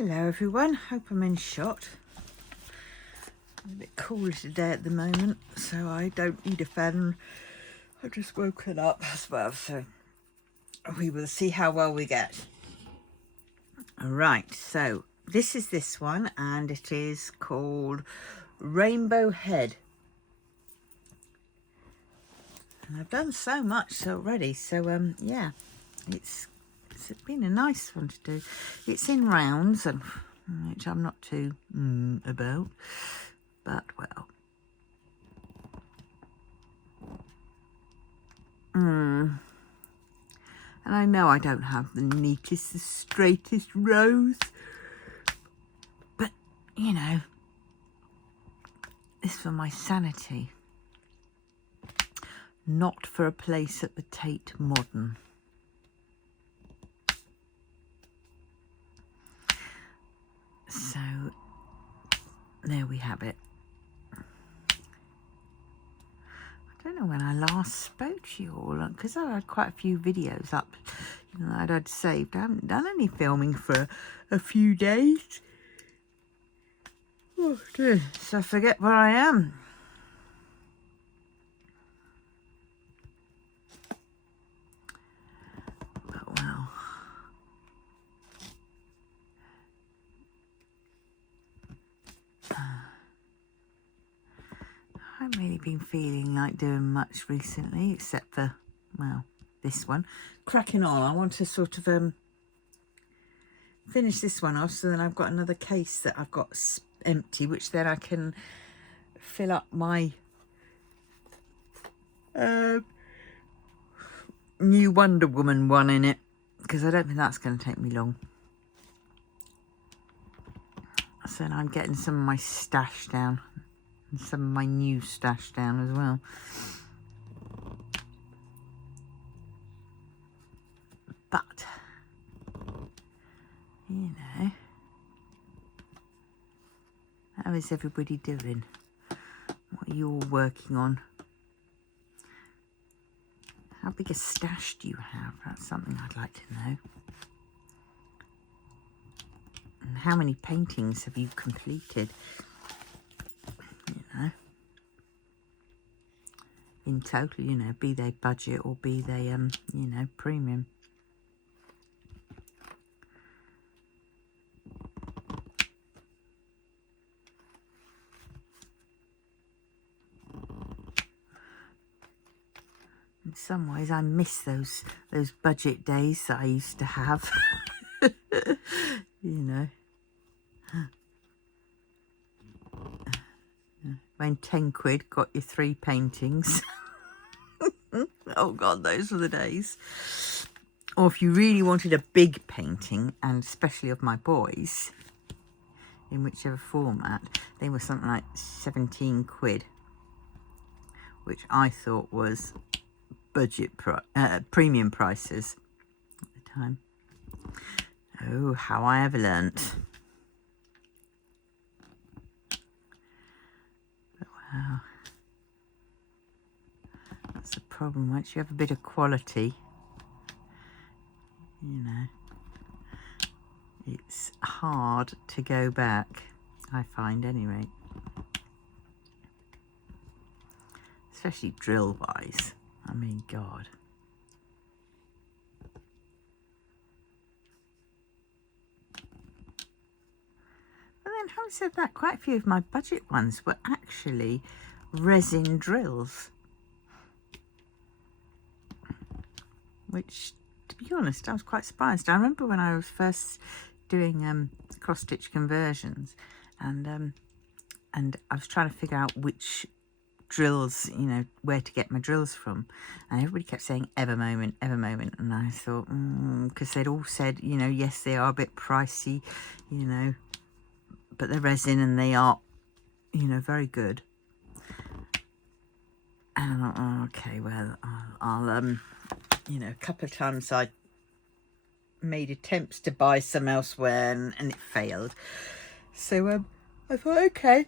Hello everyone, hope I'm in shot. It's a bit cooler today at the moment, so I don't need a fan. I've just woken up as well, so we will see how well we get. Alright, so this is this one, and it is called Rainbow Head. And I've done so much already, so yeah, it's been a nice one to do. It's in rounds, and which I'm not too about, but well. And I know I don't have the neatest, the straightest rows, but you know, it's for my sanity, not for a place at the Tate Modern. So there we have it. I don't know when I last spoke to you all, because I had quite a few videos up, you know, that I'd saved. I haven't done any filming for a few days. Oh dear, so I forget where I am. But well. I haven't really been feeling like doing much recently, except for, well, this one. Cracking on. I want to sort of finish this one off, so then I've got another case that I've got empty, which then I can fill up my new Wonder Woman one in it, because I don't think that's going to take me long. So I'm getting some of my stash down. And some of my new stash down as well. But, you know, how is everybody doing? What are you all working on? How big a stash do you have? That's something I'd like to know. And how many paintings have you completed? You know, in total, you know, be they budget or be they, you know, premium. In some ways, I miss those budget days that I used to have. You know. When 10 quid got you 3 paintings. Oh God, those were the days. Or if you really wanted a big painting, and especially of my boys, in whichever format, they were something like 17 quid, which I thought was budget premium prices at the time. Oh, how I ever learnt. Wow, that's the problem. Once you have a bit of quality, you know, it's hard to go back, I find anyway. Especially drill wise. I mean, God. But then, having said that, quite a few of my budget ones were actually resin drills, which, to be honest, I was quite surprised. I remember when I was first doing cross-stitch conversions, and I was trying to figure out which drills, you know, where to get my drills from, and everybody kept saying Evermoment, and I thought, because they'd all said, you know, yes, they are a bit pricey, you know, but they're resin and they are, you know, very good. And I thought, oh, okay, well, I'll you know, a couple of times I made attempts to buy some elsewhere, and it failed. So I thought, okay,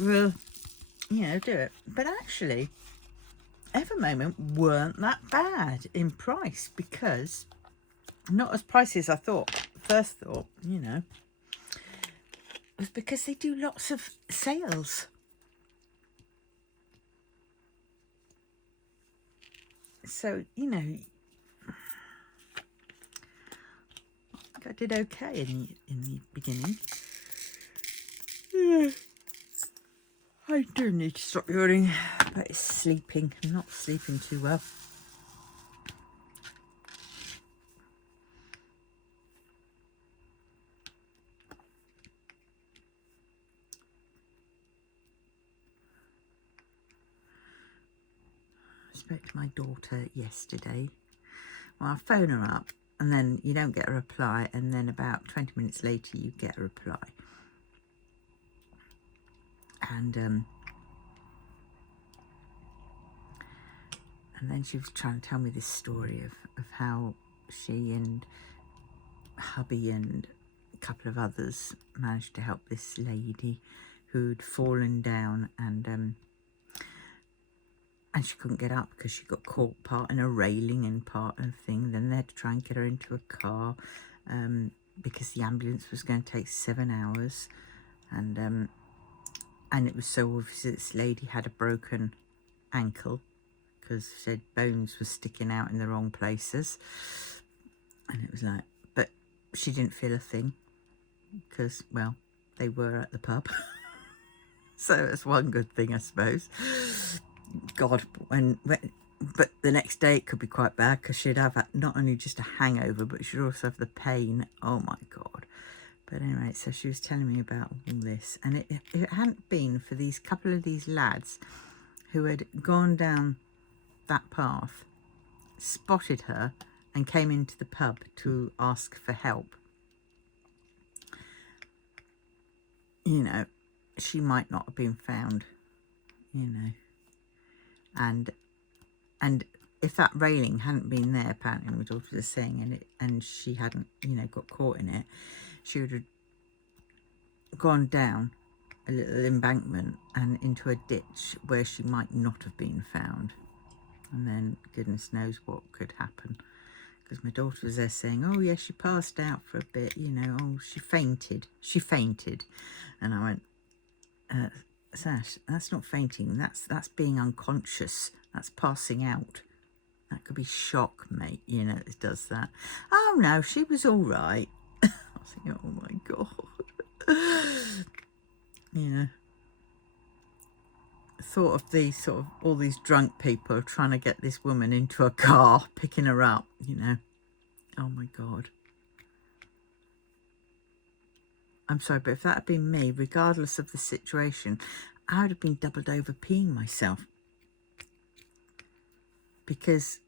well, you know, do it. But actually, Evermoment weren't that bad in price, because not as pricey as I thought. First thought, you know, was because they do lots of sales. So, you know, I think I did okay in the beginning. I do need to stop yawning, but it's sleeping. I'm not sleeping too well. I spoke to my daughter yesterday. Well, I phone her up and then you don't get a reply, and then about 20 minutes later you get a reply. And then she was trying to tell me this story of how she and hubby and a couple of others managed to help this lady who'd fallen down, and she couldn't get up because she got caught part in a railing and part of thing. Then they had to try and get her into a car because the ambulance was going to take 7 hours, and it was so obvious that this lady had a broken ankle because said bones were sticking out in the wrong places. And it was like, but she didn't feel a thing because, well, they were at the pub. So it's one good thing, I suppose. God, but the next day it could be quite bad because she'd have not only just a hangover, but she'd also have the pain. Oh my God. But anyway, so she was telling me about all this, and it hadn't been for these couple of these lads who had gone down that path, spotted her and came into the pub to ask for help. You know, she might not have been found, you know. And if that railing hadn't been there, apparently my daughter was saying, and she hadn't, you know, got caught in it, she would have gone down a little embankment and into a ditch where she might not have been found. And then goodness knows what could happen. Because my daughter was there saying, oh yeah, she passed out for a bit, you know, oh, she fainted. And I went, Sash, that's not fainting, that's being unconscious, that's passing out. That could be shock, mate, you know, it does that. Oh no, she was all right. I was thinking, oh my God. You know, thought of these sort of all these drunk people trying to get this woman into a car, picking her up, you know. Oh my God. I'm sorry, but if that had been me, regardless of the situation, I would have been doubled over peeing myself. Because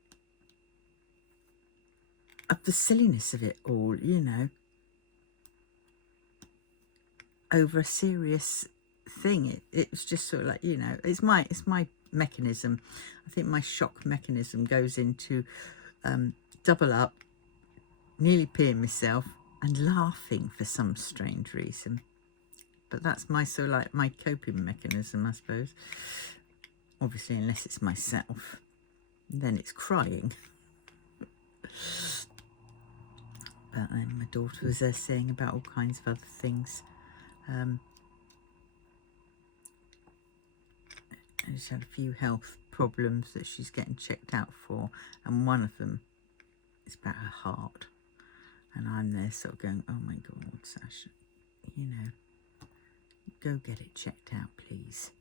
of the silliness of it all, you know. Over a serious thing. It was just sort of like, you know, it's my mechanism. I think my shock mechanism goes into double up, nearly peeing myself, and laughing for some strange reason. But that's my sort of like my coping mechanism, I suppose. Obviously, unless it's myself, then it's crying. But then my daughter was there saying about all kinds of other things. And she's had a few health problems that she's getting checked out for, and one of them is about her heart. And I'm there sort of going, oh my God, Sasha, you know, go get it checked out, please.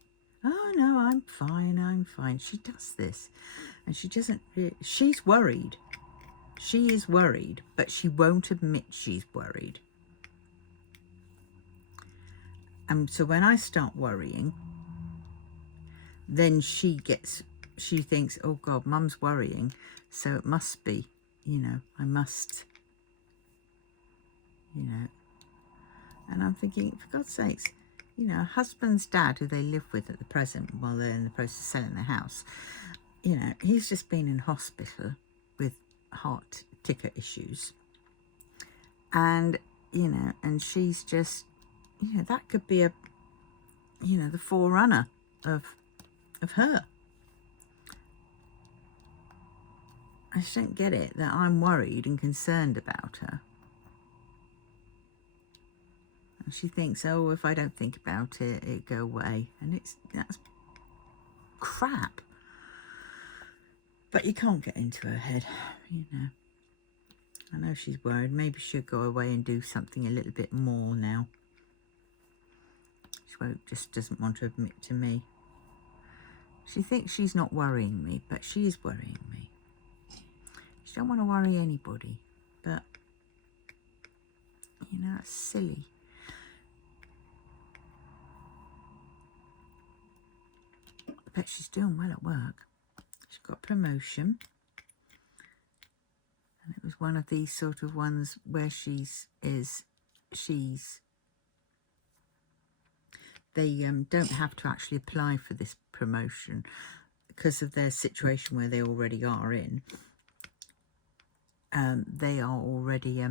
Oh no, I'm fine. She does this, and she doesn't really, she's worried. She is worried, but she won't admit she's worried. And so when I start worrying, then she thinks, oh God, Mum's worrying, so it must be, you know, I must, you know. And I'm thinking, for God's sakes, you know, husband's dad, who they live with at the present while they're in the process of selling their house, you know, he's just been in hospital with heart ticker issues. And, you know, and she's just, you know, that could be a, you know, the forerunner of her. I just don't get it, that I'm worried and concerned about her. And she thinks, oh, if I don't think about it, it'll go away. And that's crap. But you can't get into her head, you know. I know she's worried. Maybe she'll go away and do something a little bit more now. She just doesn't want to admit to me. She thinks she's not worrying me, but she is worrying me. She don't want to worry anybody, but, you know, that's silly. I bet she's doing well at work. She got promotion. And it was one of these sort of ones where they don't have to actually apply for this promotion because of their situation where they already are in. They are already,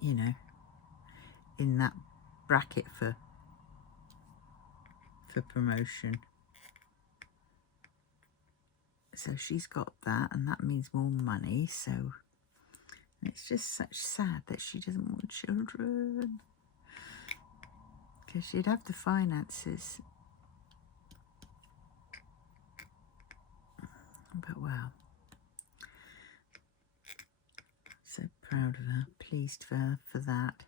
you know, in that bracket for promotion. So she's got that, and that means more money. So it's just such sad that she doesn't want children, because she'd have the finances. But wow, so proud of her, pleased for her for that.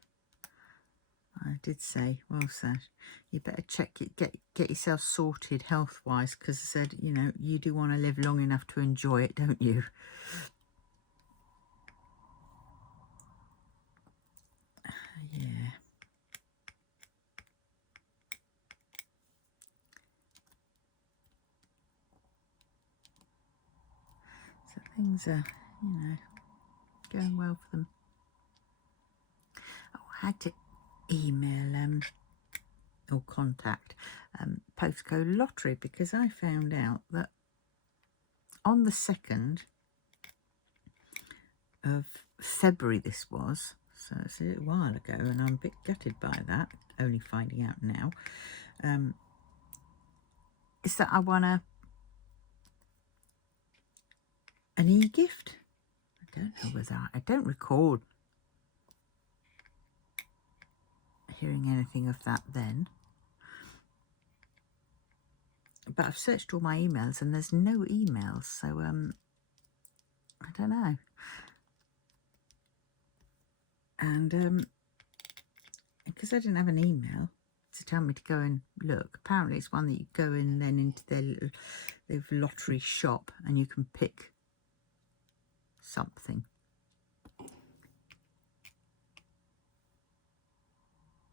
I did say, well, Sash, you better check it, get yourself sorted health-wise, because I said, you know, you do want to live long enough to enjoy it, don't you? Yeah. So things are, you know, going well for them. Oh, I had to email or contact Postcode Lottery, because I found out that on the 2nd of February this was, so it's a little while ago, and I'm a bit gutted by that, only finding out now, is that I won an e-gift. I don't know whether I don't recall hearing anything of that then. But I've searched all my emails and there's no emails, so I don't know. And because I didn't have an email to tell me to go and look, apparently it's one that you go in then into their lottery shop and you can pick something.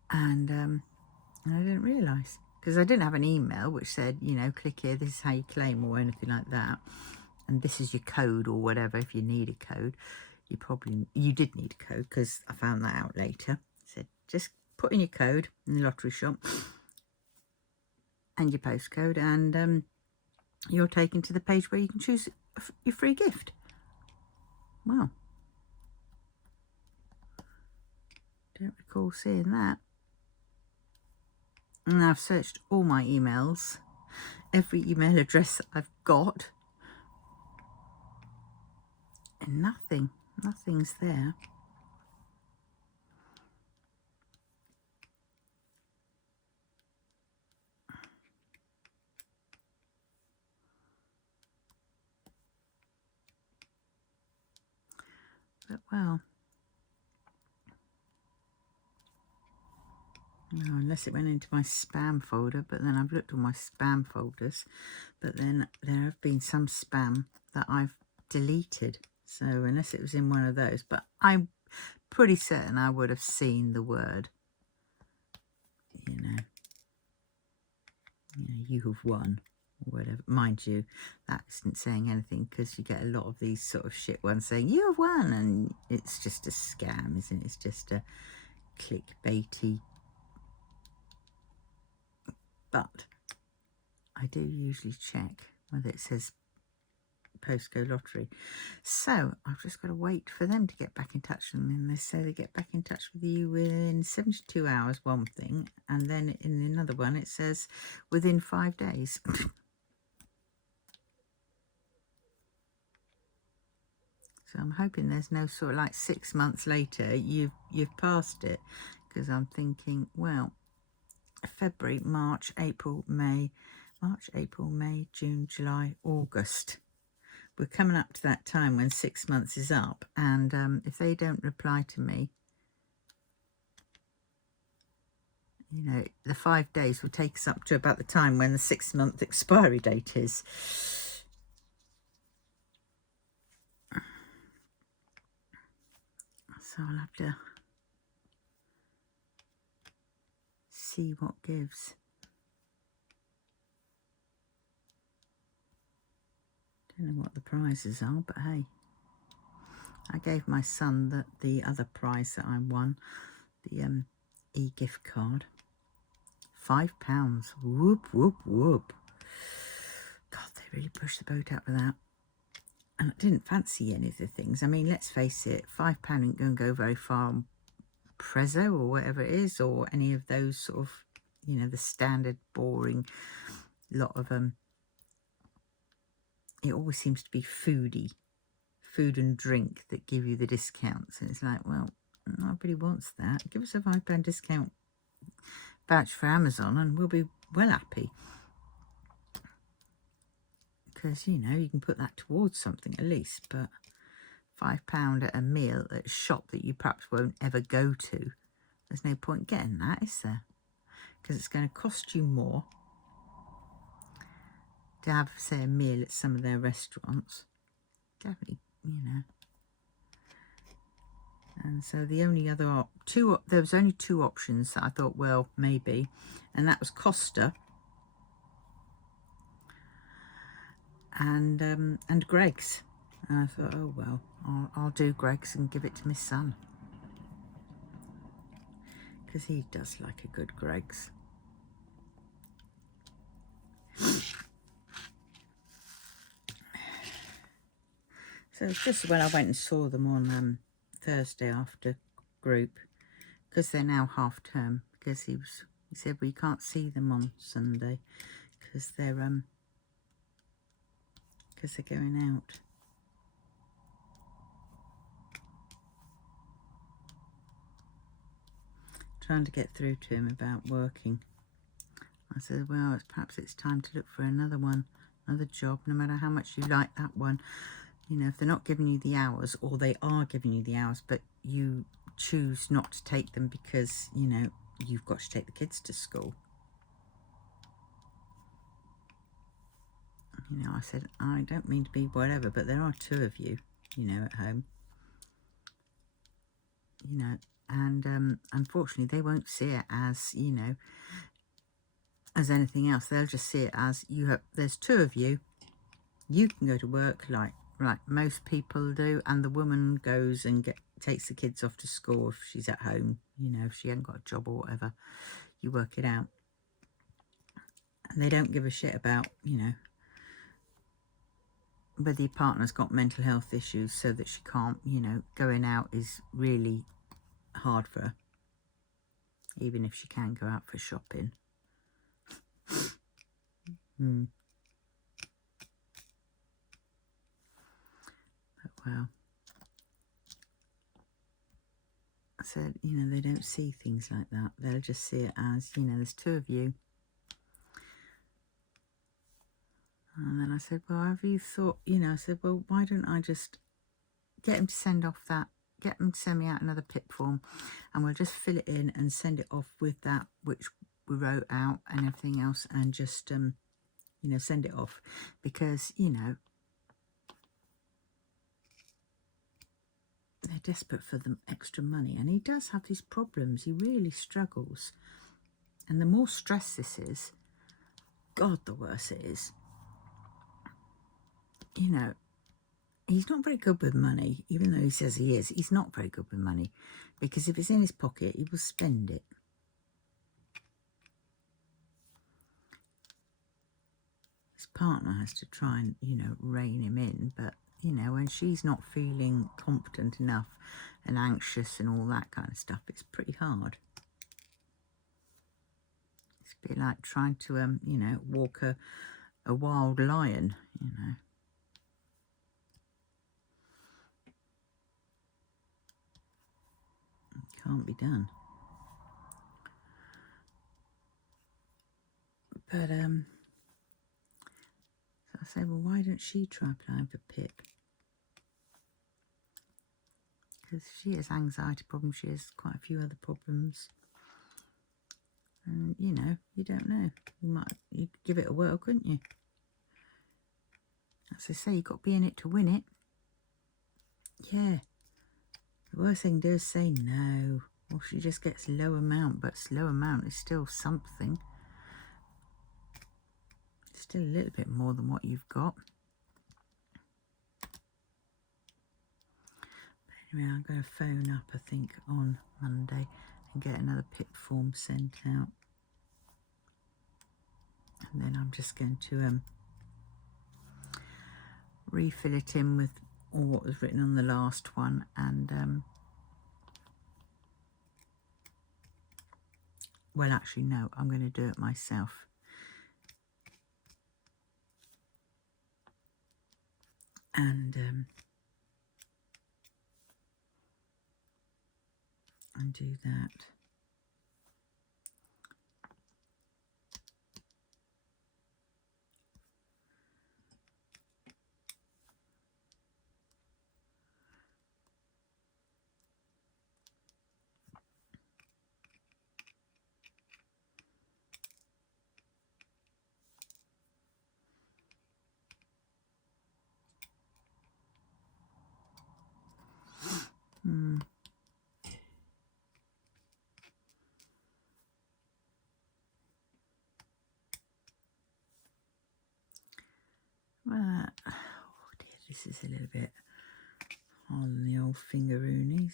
And I didn't realise, because I didn't have an email which said, you know, click here, this is how you claim or anything like that, and this is your code or whatever. If you need a code, you did need a code, because I found that out later. It said just put in your code in the lottery shop and your postcode, and you're taken to the page where you can choose your free gift. Well, don't recall seeing that. And I've searched all my emails, every email address that I've got, and nothing's there. But well, no, unless it went into my spam folder, but then I've looked at my spam folders, but then there have been some spam that I've deleted. So unless it was in one of those, but I'm pretty certain I would have seen the word, you know, you have won, or whatever. Mind you, that isn't saying anything, because you get a lot of these sort of shit ones saying you have won, and it's just a scam, isn't it? It's just a clickbaity. But I do usually check whether it says Postcode Lottery. So I've just got to wait for them to get back in touch with me, and they say they get back in touch with you within 72 hours, one thing, and then in another one it says within 5 days. So I'm hoping there's no sort of like 6 months later you've passed it, because I'm thinking, well, February, March, April, May, June, July, August. We're coming up to that time when 6 months is up, and if they don't reply to me, you know, the 5 days will take us up to about the time when the 6-month expiry date is. So I'll have to see what gives. Don't know what the prizes are, but hey, I gave my son the other prize that I won, the e-gift card. £5. Whoop, whoop, whoop. God, they really pushed the boat out with that. And I didn't fancy any of the things. I mean, let's face it, £5 ain't going to go very far on Prezzo or whatever it is, or any of those sort of, you know, the standard boring lot of it always seems to be food and drink that give you the discounts, and it's like, well, nobody wants that. Give us a £5 discount voucher for Amazon and we'll be well happy, because, you know, you can put that towards something at least. But £5 at a meal at a shop that you perhaps won't ever go to, there's no point getting that, is there? Because it's going to cost you more to have, say, a meal at some of their restaurants. Definitely, you know. And so the only other there was only 2 options that I thought, well, maybe, and that was Costa and Greg's. And I thought, oh well, I'll do Greg's and give it to my son, because he does like a good Greg's. So it's just when I went and saw them on Thursday after group, because they're now half term, because he said we can't see them on Sunday because they're going out. Trying to get through to him about working. I said, well, perhaps it's time to look for another one, another job, no matter how much you like that one. You know, if they're not giving you the hours, or they are giving you the hours, but you choose not to take them because, you know, you've got to take the kids to school. You know, I said, I don't mean to be whatever, but there are 2 of you, you know, at home. You know, and unfortunately they won't see it as, you know, as anything else. They'll just see it as there's 2 of you. You can go to work like most people do, and the woman goes and takes the kids off to school if she's at home. You know, if she hasn't got a job or whatever, you work it out. And they don't give a shit about, you know, whether your partner's got mental health issues, so that she can't, you know, going out is really hard for her, even if she can go out for shopping. But well, I said, you know, they don't see things like that. They'll just see it as, you know, there's 2 of you. And then I said, well, have you thought, you know, I said, well, why don't I just get him to send off that, get him to send me out another PIP form, and we'll just fill it in and send it off with that which we wrote out and everything else, and just, you know, send it off, because, you know, they're desperate for the extra money. And he does have these problems. He really struggles. And the more stress this is, God, the worse it is. You know, he's not very good with money, even though he says he is. He's not very good with money, because if it's in his pocket, he will spend it. His partner has to try and, you know, rein him in. But, you know, when she's not feeling confident enough and anxious and all that kind of stuff, it's pretty hard. It's a bit like trying to, you know, walk a wild lion, you know. Can't be done. But so I say, well, why don't she try applying for PIP? Because she has anxiety problems, she has quite a few other problems. And, you know, you don't know. You could give it a whirl, couldn't you? As I say, you've got to be in it to win it. Yeah. The worst thing to do is say no. Or she just gets low amount, but low amount is still something. It's still a little bit more than what you've got. But anyway, I'm going to phone up, I think, on Monday and get another PIP form sent out. And then I'm just going to refill it in with all what was written on the last one, and well, actually no, I'm going to do it myself. And do that. Right. Oh dear, this is a little bit hard on the old fingeroonies.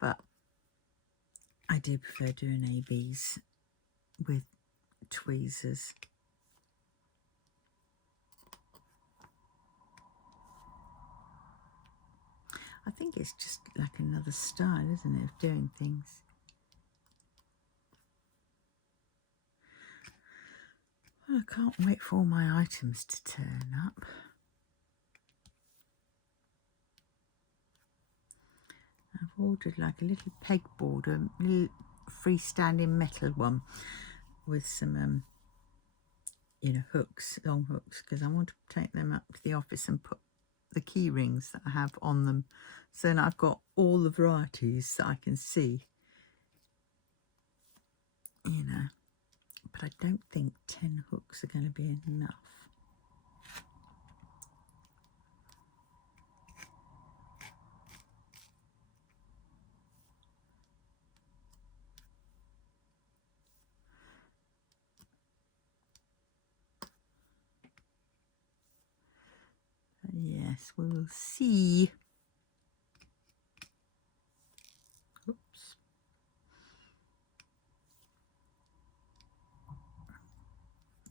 But I do prefer doing ABs with tweezers. I think it's just like another style, isn't it, of doing things. Well, I can't wait for all my items to turn up. I've ordered like a little pegboard, a little freestanding metal one with some, you know, hooks, long hooks, because I want to take them up to the office and put the key rings that I have on them. So now I've got all the varieties that I can see, you know. But I don't think 10 hooks are going to be enough. But yes, we'll see. Oops.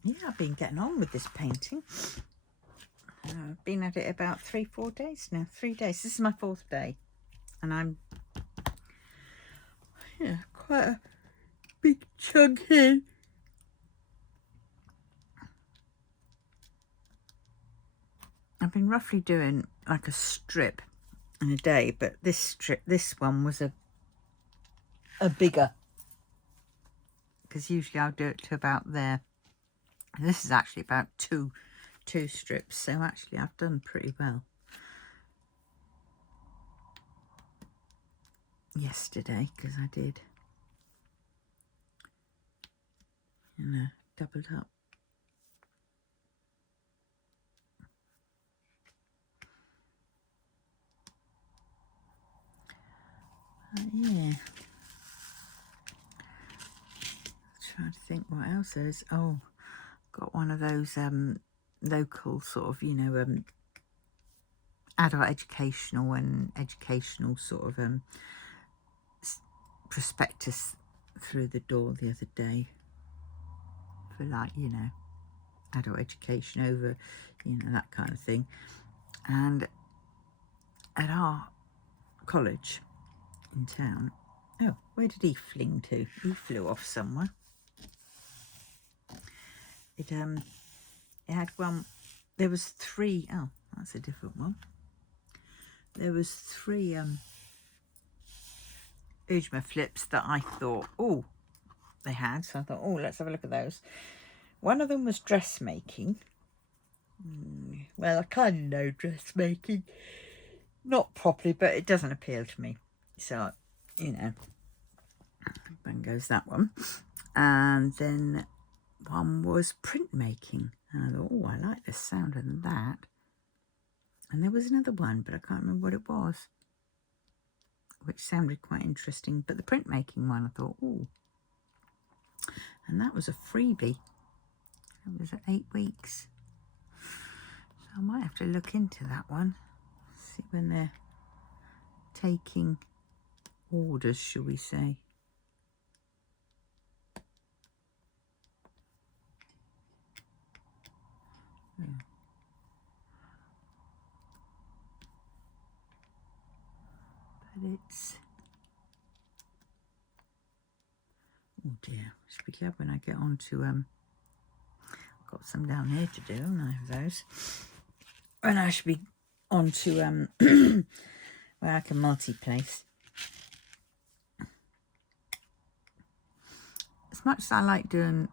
Yeah, I've been getting on with this painting. I've been at it about 3-4 days now. 3 days. This is my 4th day. And I'm, yeah, quite a big chunk in. I've been roughly doing like a strip in a day, but this one was a bigger, because usually I'll do it to about there. And this is actually about two strips, so actually I've done pretty well yesterday, because I did, you know, doubled up. Yeah, trying to think what else there is. Oh, got one of those local sort of, you know, adult educational and educational sort of prospectus through the door the other day for, like, you know, adult education over, you know, that kind of thing. And at our college in town, oh, where did he fling to? He flew off somewhere. It had one, there was 3, oh, that's a different one. There was 3 Ujma flips that I thought, oh, they had. So I thought, oh, let's have a look at those. One of them was dressmaking. Well, I kind of know dressmaking. Not properly, but it doesn't appeal to me. So, you know, bang goes that one. And then one was printmaking. And I thought, oh, I like the sound of that. And there was another one, but I can't remember what it was, which sounded quite interesting. But the printmaking one, I thought, oh. And that was a freebie. It was 8 weeks. So I might have to look into that one. See when they're taking orders, shall we say. Yeah. But it's... oh dear, should be careful when I get on to I've got some down here to do, haven't I, of those? And I should be on to where I can multi-place. As much as I like doing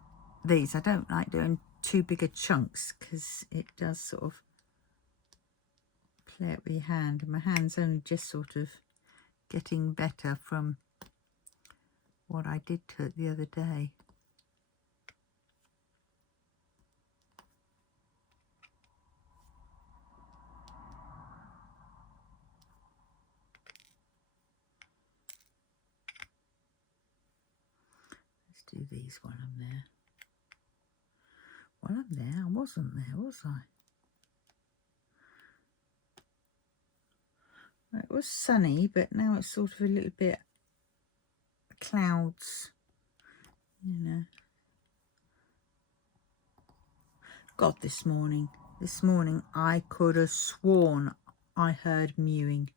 these, I don't like doing too big a chunks because it does sort of play it with your hand, and my hand's only just sort of getting better from what I did to it the other day. Let's do these while I'm there. While I'm there, I wasn't there, was I? Well, it was sunny, but now it's sort of a little bit clouds, you know. God, this morning I could have sworn I heard mewing,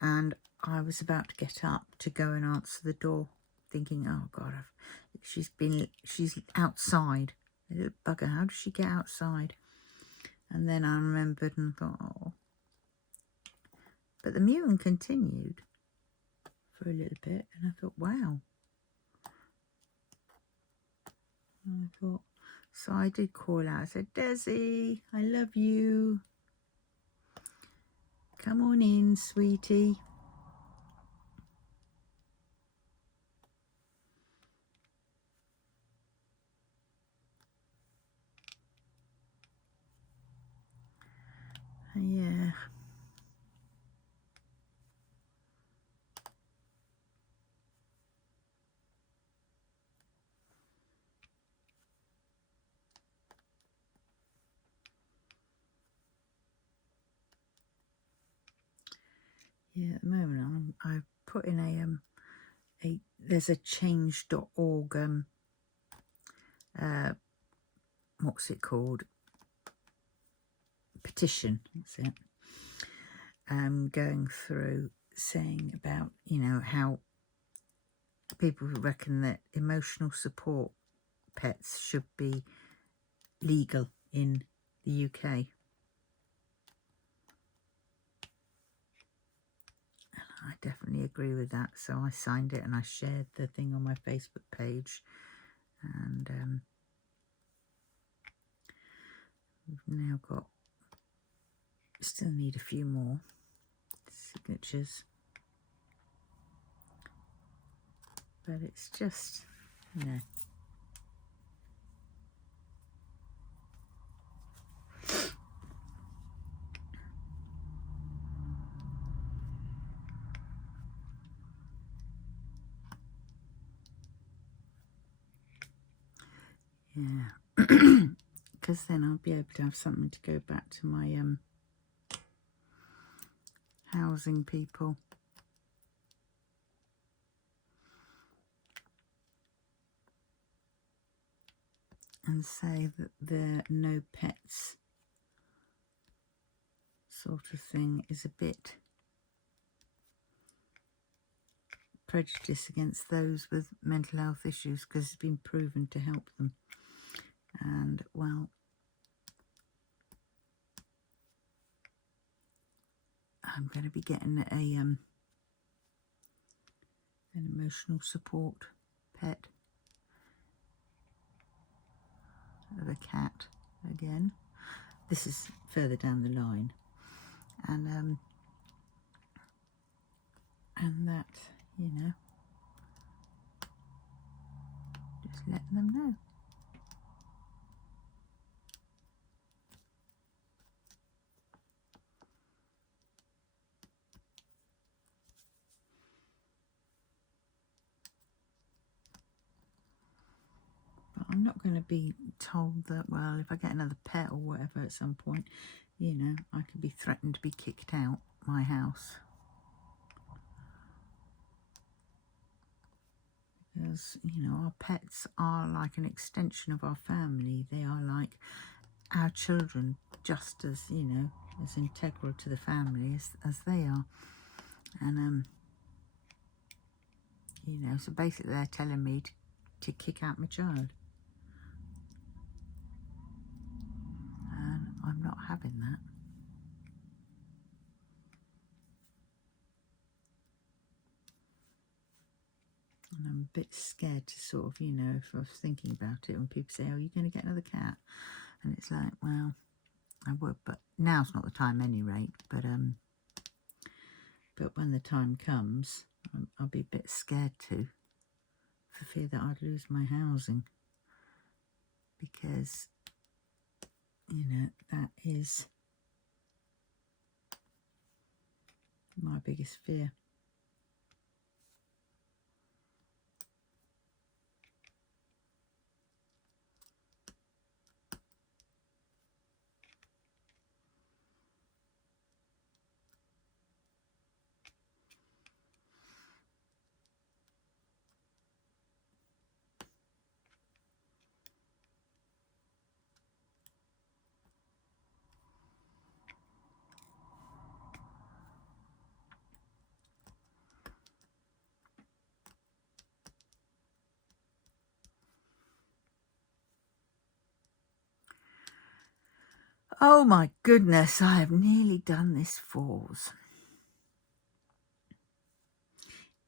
and I was about to get up to go and answer the door, thinking, oh God, she's outside. A little bugger, how does she get outside? And then I remembered and thought, oh. But the mewing continued for a little bit, and I thought, wow. And I thought, so I did call out. I said, Desi, I love you. Come on in, sweetie. Yeah. Yeah, at the moment I've put in there's a change.org what's it called? Petition, that's it. Going through saying about, you know, how people reckon that emotional support pets should be legal in the UK. I definitely agree with that, so I signed it and I shared the thing on my Facebook page, and we've now got, still need a few more signatures, but it's just, you know, yeah, because then I'll be able to have something to go back to my housing people. And say that their no pets sort of thing is a bit prejudice against those with mental health issues, because it's been proven to help them. And well, I'm going to be getting An emotional support pet of a cat again. This is further down the line, and that, you know, just letting them know. I'm not going to be told that, well, if I get another pet or whatever at some point, you know, I could be threatened to be kicked out my house. Because, you know, our pets are like an extension of our family. They are like our children, just as, you know, as integral to the family as they are. And, you know, so basically they're telling me to kick out my child. And I'm not having that. And I'm a bit scared to sort of, you know, if I was thinking about it, when people say, oh, you're going to get another cat. And it's like, well, I would, but now's not the time any rate. But when the time comes, I'll be a bit scared too, for fear that I'd lose my housing. Because, you know, that is my biggest fear. Oh my goodness, I have nearly done this falls.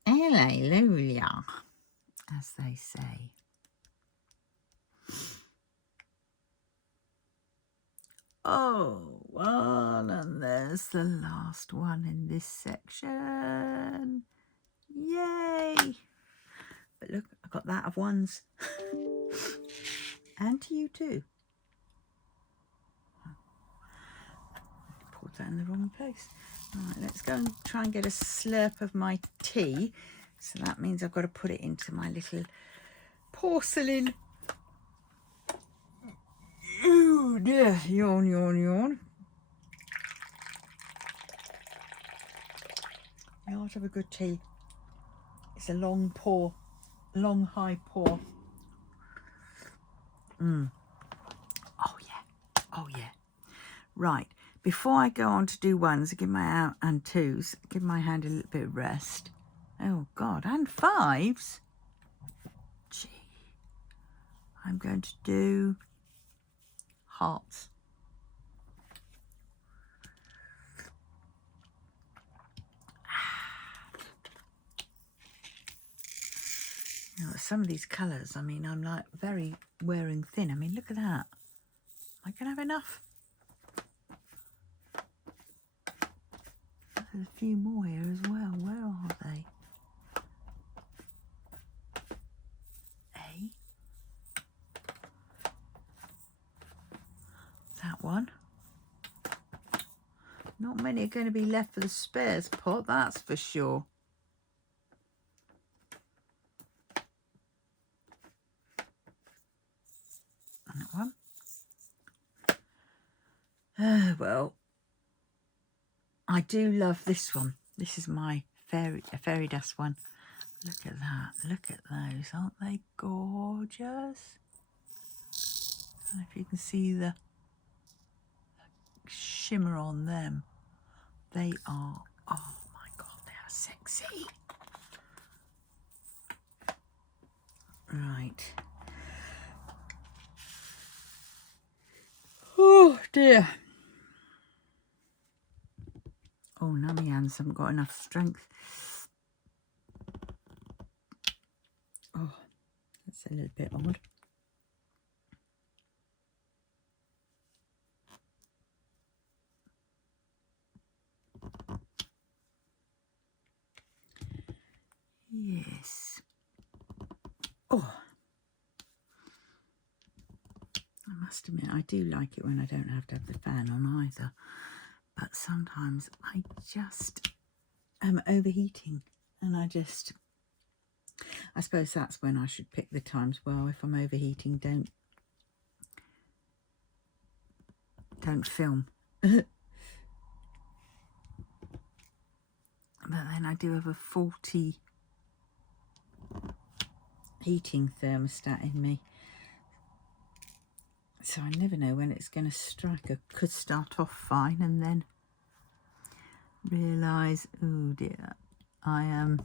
Hallelujah, as they say. Oh, well, and there's the last one in this section. Yay! But look, I got that of ones. And to you too. Put that in the wrong place. Right, let's go and try and get a slurp of my tea. So that means I've got to put it into my little porcelain. Oh dear, yawn, yawn, yawn. The art of a good tea. It's a long pour, long high pour. Oh yeah, oh yeah. Right, before I go on to do ones, give my out and twos, give my hand a little bit of rest. Oh God, and fives. Gee, I'm going to do hearts. You know, some of these colours, I mean, I'm like very wearing thin. I mean, look at that. Am I going to have enough? There's a few more here as well. Where are they? That one. Not many are going to be left for the spares pot, that's for sure. That one. Well, I do love this one. This is my fairy dust one. Look at that. Look at those. Aren't they gorgeous? And if you can see the shimmer on them, they are, oh my God, they are sexy. Right. Oh dear. Oh, now my hands haven't got enough strength. That's a little bit odd. Yes. Oh, I must admit, I do like it when I don't have to have the fan on either. But sometimes I just am overheating, and I suppose that's when I should pick the times. Well, if I'm overheating, don't film. But then I do have a faulty heating thermostat in me, so I never know when it's going to strike. I could start off fine and then realise, oh dear, I am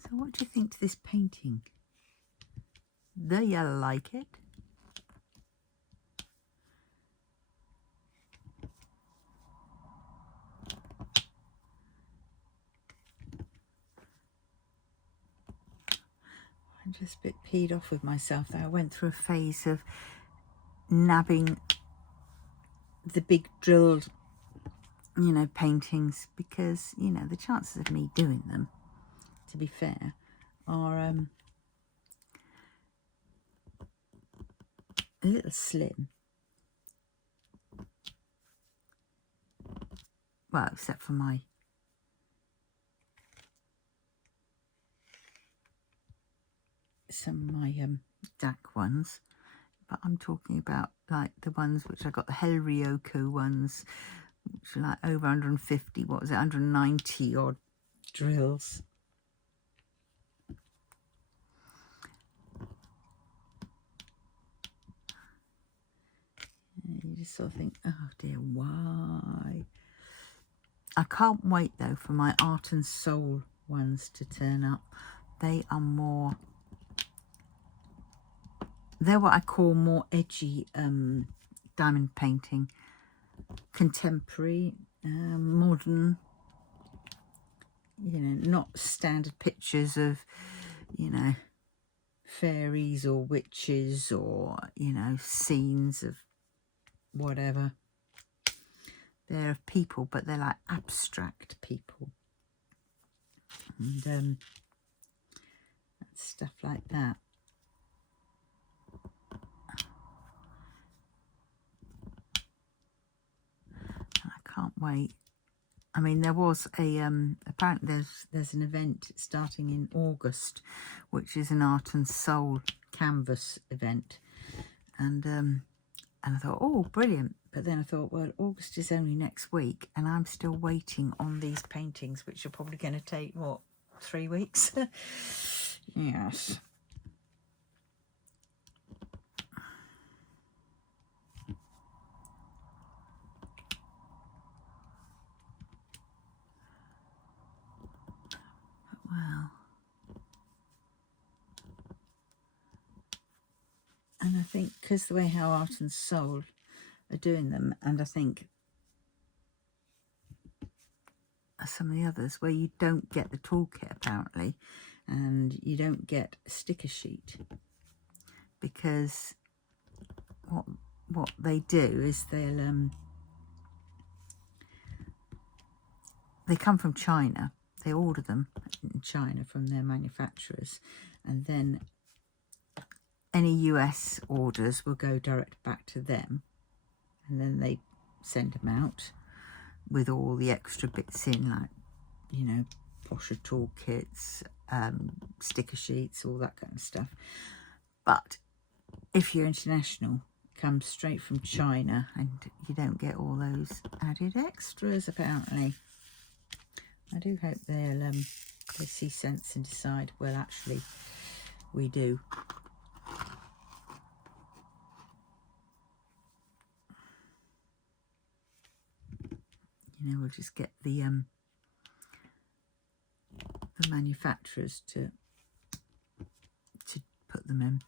So what do you think to this painting? Do you like it? I'm just a bit peed off with myself there. I went through a phase of nabbing the big drilled, paintings, because, the chances of me doing them, to be fair, are a little slim. Well, except for some of my DAC ones, but I'm talking about like the ones which I got, the Ryoko ones, which are like over 150, what was it, 190 odd drills. You just sort of think, oh dear, why? I can't wait though for my Art and Soul ones to turn up. They are more, they're what I call more edgy diamond painting, contemporary, modern, not standard pictures of, fairies or witches or, scenes of whatever. They're of people, but they're like abstract people. And stuff like that. I can't wait. I mean, there was a apparently there's an event starting in August, which is an Art and Soul canvas event, and I thought, oh, brilliant. But then I thought, well, August is only next week, and I'm still waiting on these paintings, which are probably going to take what, 3 weeks. Yes. Well, and I think because the way how Art and Soul are doing them, and I think some of the others where you don't get the toolkit apparently, and you don't get a sticker sheet, because what they do is they come from China. They order them in China from their manufacturers, and then any US orders will go direct back to them, and then they send them out with all the extra bits in, like, posher toolkits, sticker sheets, all that kind of stuff. But if you're international, it comes straight from China, and you don't get all those added extras, apparently. I do hope they see sense and decide, well, actually, we do. We'll just get the manufacturers to put them in.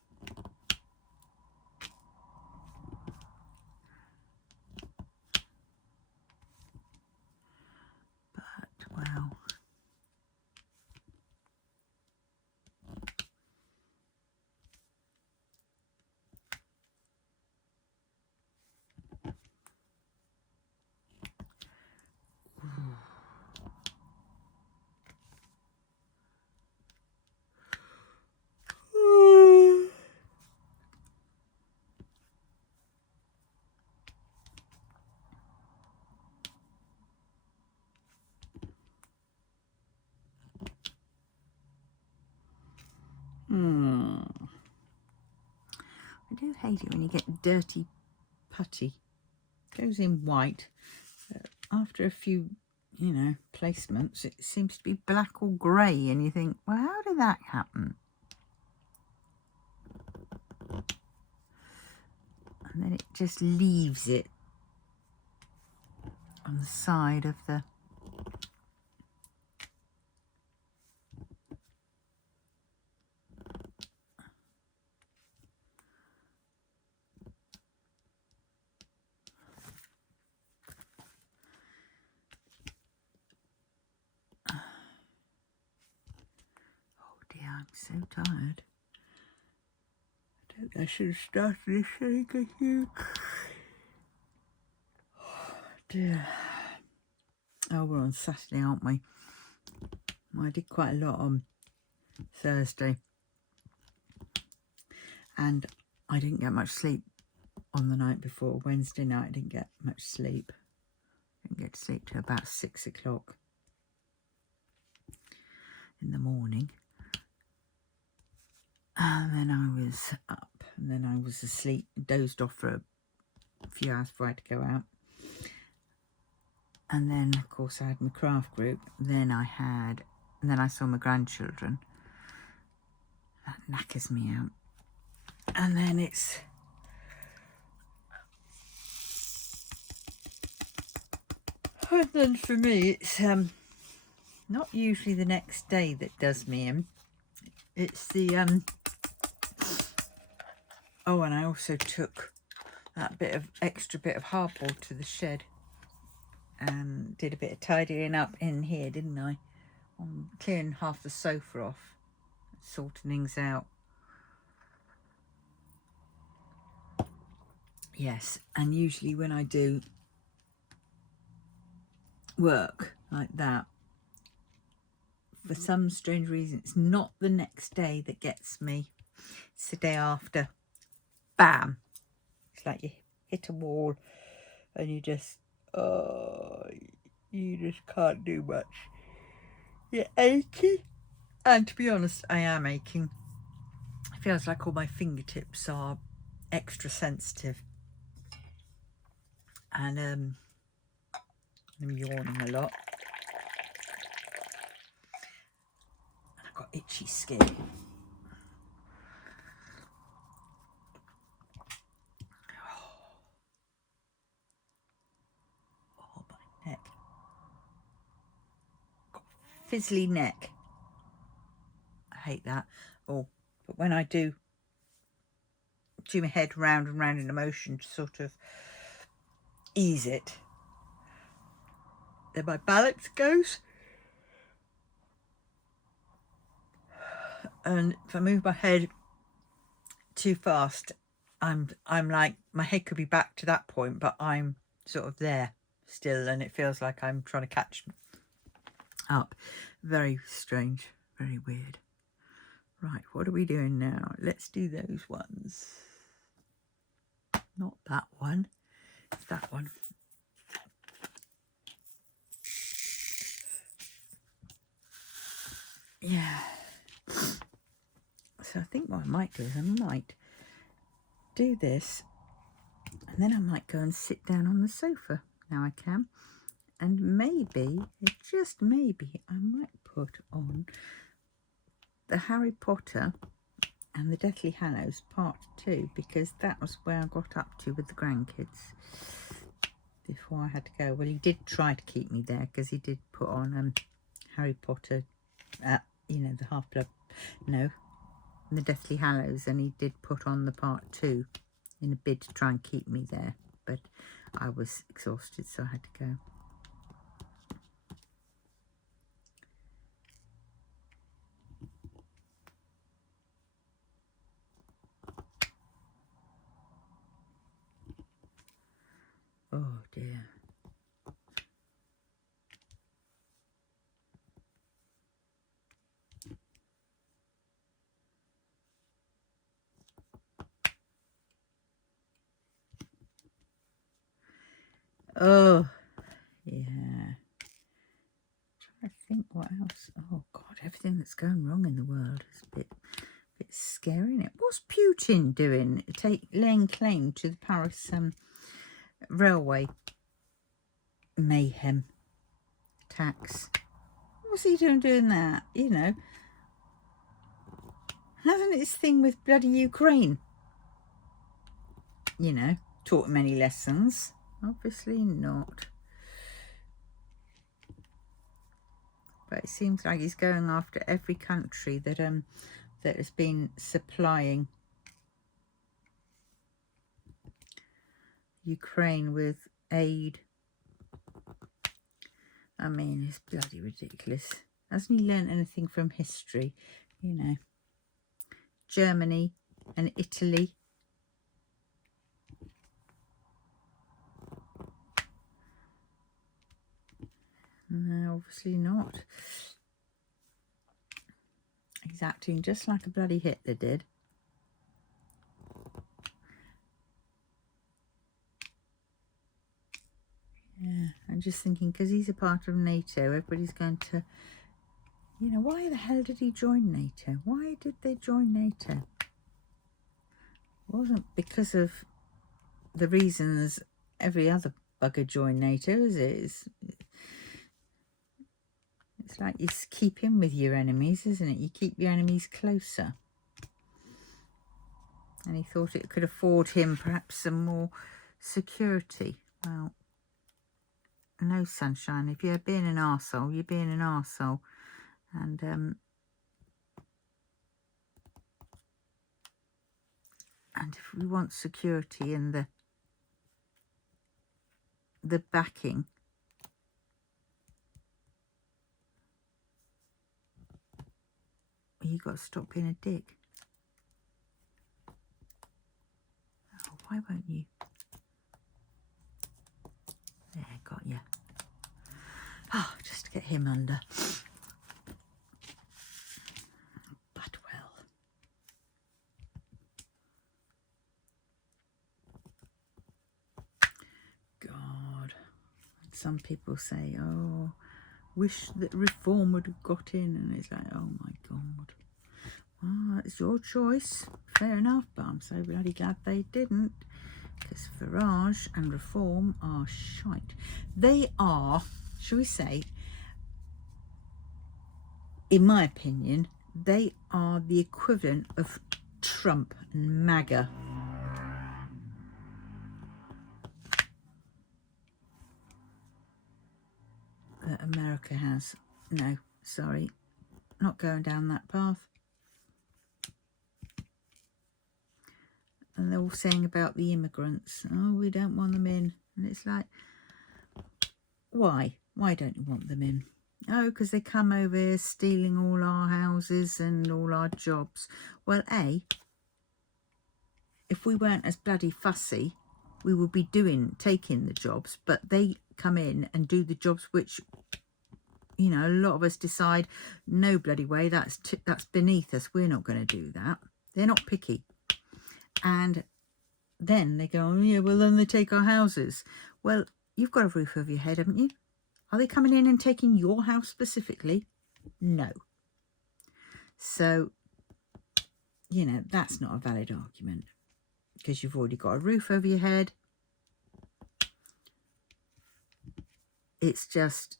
I do hate it when you get dirty putty. It goes in white. But after a few, you know, placements, it seems to be black or grey, and you think, well, how did that happen? And then it just leaves it on the side of the... Oh dear, I'm so tired. I don't think I should have started this thing, I think. Oh dear. Oh, we're on Saturday, aren't we? I did quite a lot on Thursday. And I didn't get much sleep on the night before. Wednesday night I didn't get much sleep. Didn't get to sleep till about 6 o'clock in the morning. And then I was up, and then I was asleep, dozed off for a few hours before I had to go out. And then of course I had my craft group. And then I saw my grandchildren. That knackers me out. And then and then for me it's not usually the next day that does me in. It's the oh, and I also took that extra bit of hardboard to the shed and did a bit of tidying up in here, didn't I? I'm clearing half the sofa off, sorting things out. Yes, and usually when I do work like that, for some strange reason, it's not the next day that gets me. It's the day after. Bam! It's like you hit a wall and you just, you just can't do much. You're achy. And to be honest, I am aching. It feels like all my fingertips are extra sensitive. And I'm yawning a lot. I've got itchy skin. Oh, my neck. Got fizzly neck. I hate that. Oh, but when I do my head round and round in a motion to sort of ease it, then my balance goes. And if I move my head too fast, I'm like, my head could be back to that point, but I'm sort of there still, and it feels like I'm trying to catch up. Very strange, very weird. Right, what are we doing now? Let's do those ones. Not that one, it's that one. Yeah. So I think what I might do is I might do this, and then I might go and sit down on the sofa. Now I can. And maybe, just maybe, I might put on the Harry Potter and the Deathly Hallows Part 2, because that was where I got up to with the grandkids before I had to go. Well, he did try to keep me there, because he did put on Harry Potter, you know, the Half-Blood, no, and the Deathly Hallows, and he did put on the Part 2 in a bid to try and keep me there, but I was exhausted, so I had to go. Oh dear. Oh, yeah. Trying to think what else. Oh God, everything that's going wrong in the world is a bit It's scary, isn't it? What's Putin doing? Laying claim to the Paris railway mayhem tax. What's he doing that? You know, hasn't his thing with bloody Ukraine, you know, taught him any lessons? Obviously not. But it seems like he's going after every country that that has been supplying Ukraine with aid. I mean, it's bloody ridiculous. Hasn't he learned anything from history? You know, Germany and Italy. No, obviously not. He's acting just like a bloody Hitler did. Yeah, I'm just thinking, because he's a part of NATO, everybody's going to, you know, why the hell did he join NATO? Why did they join NATO? It wasn't because of the reasons every other bugger joined NATO, is it? It's like you keep in with your enemies, isn't it? You keep your enemies closer. And he thought it could afford him perhaps some more security. Well, no, sunshine. If you're being an arsehole, you're being an arsehole. And if we want security and the backing, you got to stop being a dick. Oh, why won't you? There, got you. Oh, just to get him under. But well. God. Some people say, oh, wish that reform would have got in. And it's like, oh my God. Well, it's your choice. Fair enough. But I'm so bloody glad they didn't. Because Farage and Reform are shite. They are, shall we say, in my opinion, they are the equivalent of Trump and MAGA. That America has. No, sorry, not going down that path. And they're all saying about the immigrants. Oh, we don't want them in. And it's like, why? Why don't you want them in? Oh, because they come over here stealing all our houses and all our jobs. Well, if we weren't as bloody fussy, we would be taking the jobs. But they come in and do the jobs which, you know, a lot of us decide, no bloody way, that's beneath us. We're not going to do that. They're not picky. And then they go, oh, yeah, well, then they take our houses. Well, you've got a roof over your head, haven't you? Are they coming in and taking your house specifically? No. So, you know, that's not a valid argument. Because you've already got a roof over your head. It's just,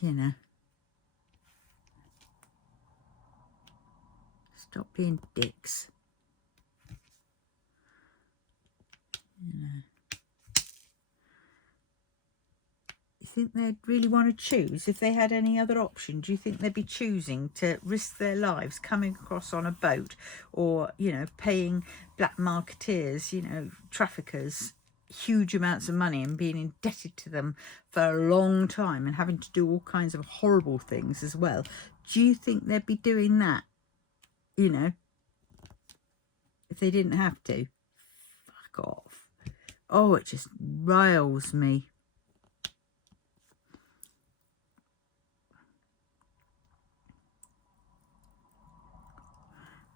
you know, stop being dicks. You know. You think they'd really want to choose if they had any other option? Do you think they'd be choosing to risk their lives coming across on a boat, or, you know, paying black marketeers, you know, traffickers, huge amounts of money and being indebted to them for a long time and having to do all kinds of horrible things as well? Do you think they'd be doing that, you know, if they didn't have to? Fuck off. Oh, it just riles me.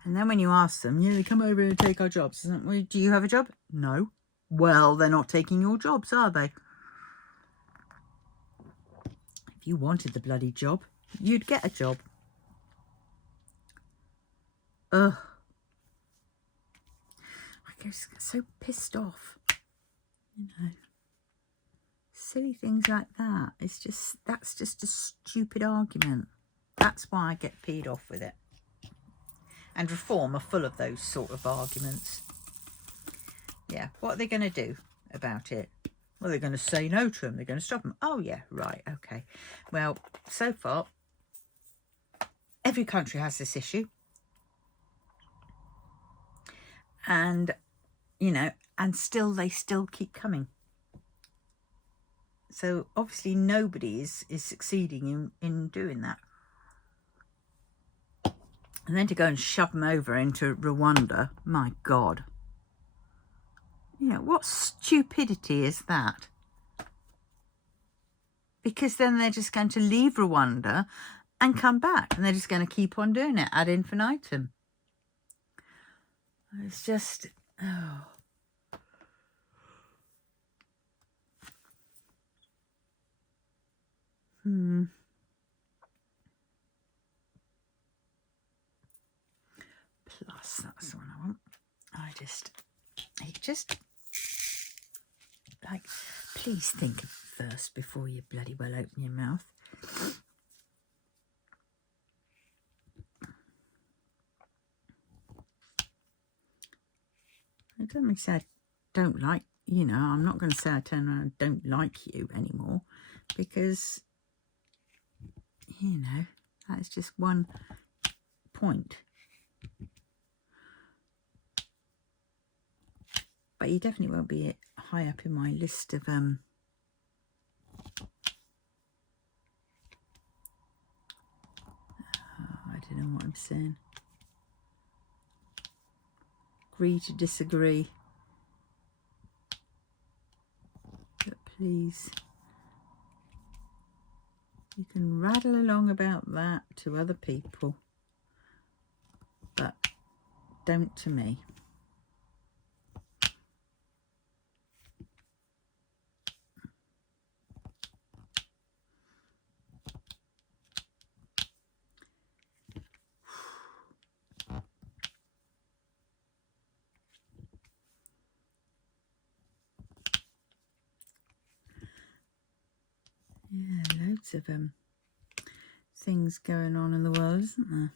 And then when you ask them, yeah, they come over and take our jobs. Do you have a job? No. Well, they're not taking your jobs, are they? If you wanted the bloody job, you'd get a job. Ugh. just get so pissed off, you know. Silly things like that. That's just a stupid argument. That's why I get peed off with it. And Reform are full of those sort of arguments. Yeah, what are they going to do about it? Well, they're going to say no to them. They're going to stop them. Oh, yeah, right, okay. Well, so far, every country has this issue. And, you know, and they still keep coming. So, obviously, nobody is succeeding in doing that. And then to go and shove them over into Rwanda, my God. You know, what stupidity is that? Because then they're just going to leave Rwanda and come back. And they're just going to keep on doing it ad infinitum. It's just, oh. Plus, that's the one I want. Like, please think first before you bloody well open your mouth. It doesn't mean to say I don't like, you know, I'm not going to say I turn around and don't like you anymore, because, you know, that is just one point. But you definitely won't be high up in my list of I don't know what I'm saying. Agree to disagree. But please, you can rattle along about that to other people, but don't to me. Yeah, loads of things going on in the world, isn't there?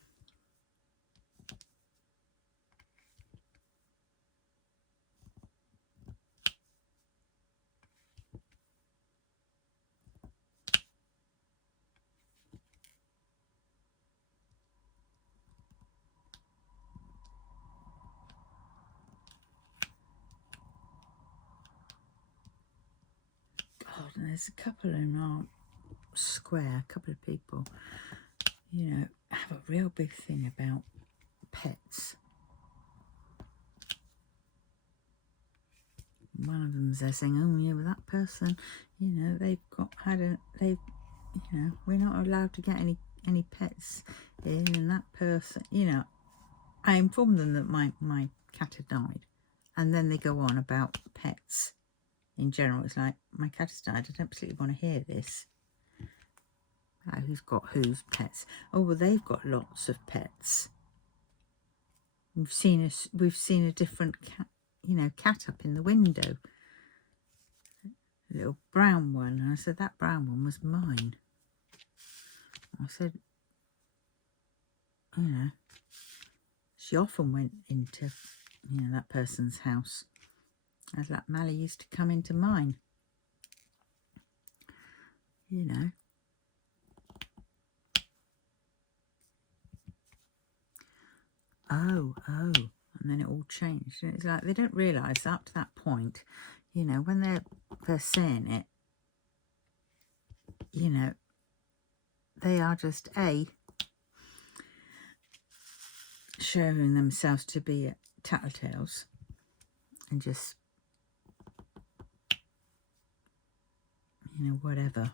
God, and there's a couple in our square, a couple of people, you know, have a real big thing about pets. One of them's they're saying, oh yeah, well that person, you know, you know, we're not allowed to get any pets in, and that person, you know, I informed them that my cat had died, and then they go on about pets in general. It's like, my cat has died, I don't particularly want to hear this. Who's got whose pets? Oh, well, they've got lots of pets. We've seen a different cat, you know, cat up in the window, a little brown one. And I said, that brown one was mine. I said, you know, she often went into, you know, that person's house. I was like, Mally used to come into mine, you know. Oh, and then it all changed. And it's like, they don't realise up to that point, you know, when they're saying it, you know, they are just showing themselves to be tattletales and just, you know, whatever.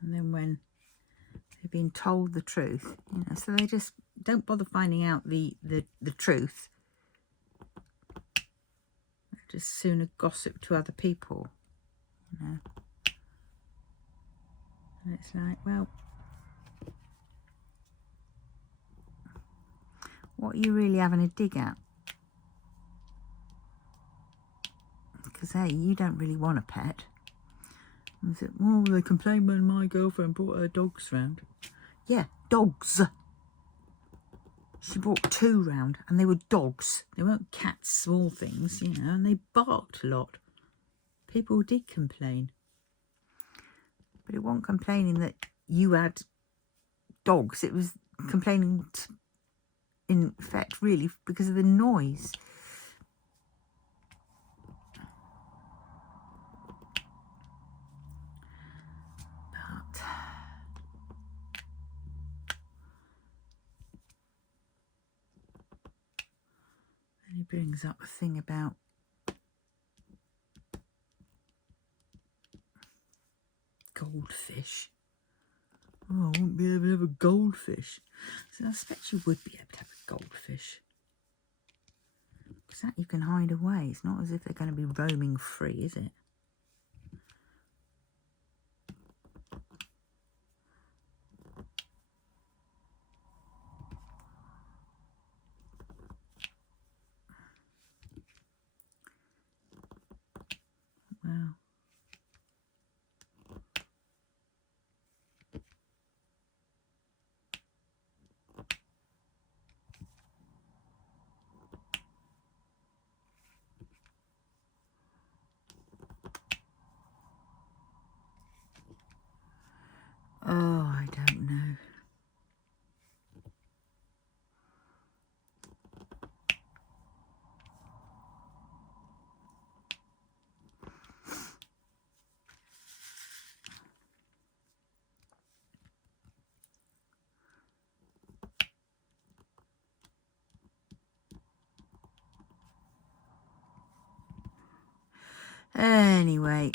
And then when they've been told the truth, you know, so they just don't bother finding out the truth. They just sooner gossip to other people, you know. And it's like, well, what are you really having a dig at? Because, hey, you don't really want a pet. And said, well, they complained when my girlfriend brought her dogs round. Yeah, dogs. She brought 2 round, and they were dogs. They weren't cats, small things, you know, and they barked a lot. People did complain. But it wasn't complaining that you had dogs. It was complaining, in fact, really, because of the noise. But then he brings up a thing about goldfish. Oh, I wouldn't be able to have a goldfish. So I expect you would be able to have a goldfish. Because that you can hide away. It's not as if they're going to be roaming free, is it? Well. Oh, I don't know. Anyway,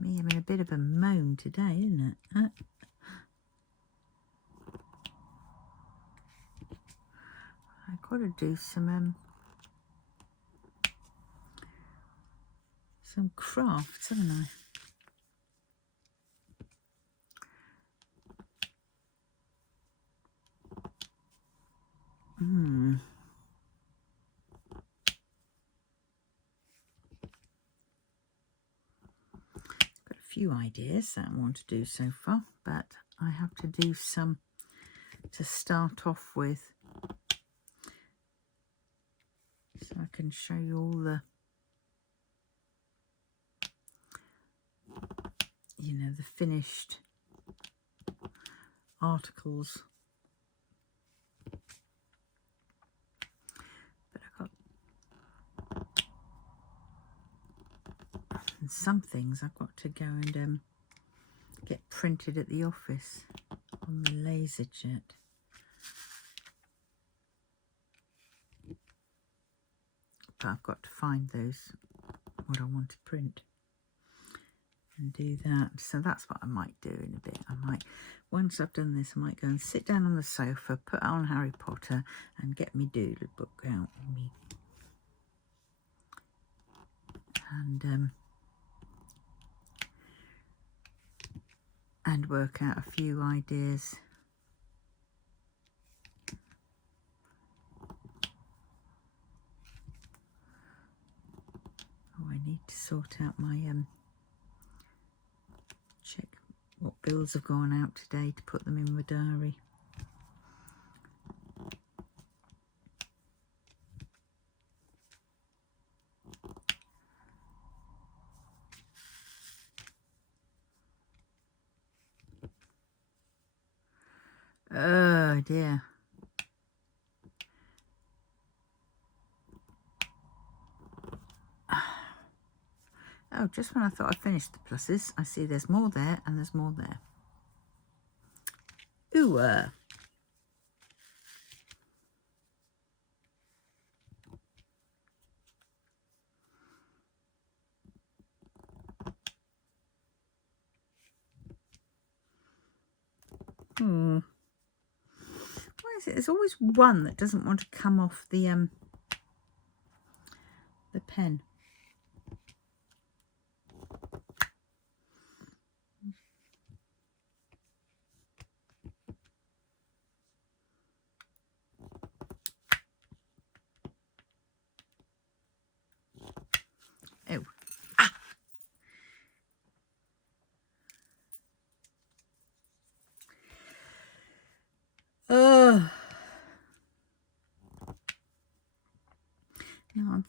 me having a bit of a moan today, isn't it? I've got to do some crafts, haven't I? Got a few ideas that I want to do so far, but I have to do some to start off with, so I can show you all the, you know, the finished articles. But I've got some things I've got to go and get printed at the office on the laser jet. But I've got to find those, what I want to print, and do that. So that's what I might do in a bit. I might, once I've done this, I might go and sit down on the sofa, put on Harry Potter, and get me doodle book out. And work out a few ideas. Oh, I need to sort out my check what bills have gone out today to put them in my diary. Oh dear. Oh, just when I thought I finished the pluses, I see there's more there and there's more there. Ooh. Why is it? There's always one that doesn't want to come off the pen.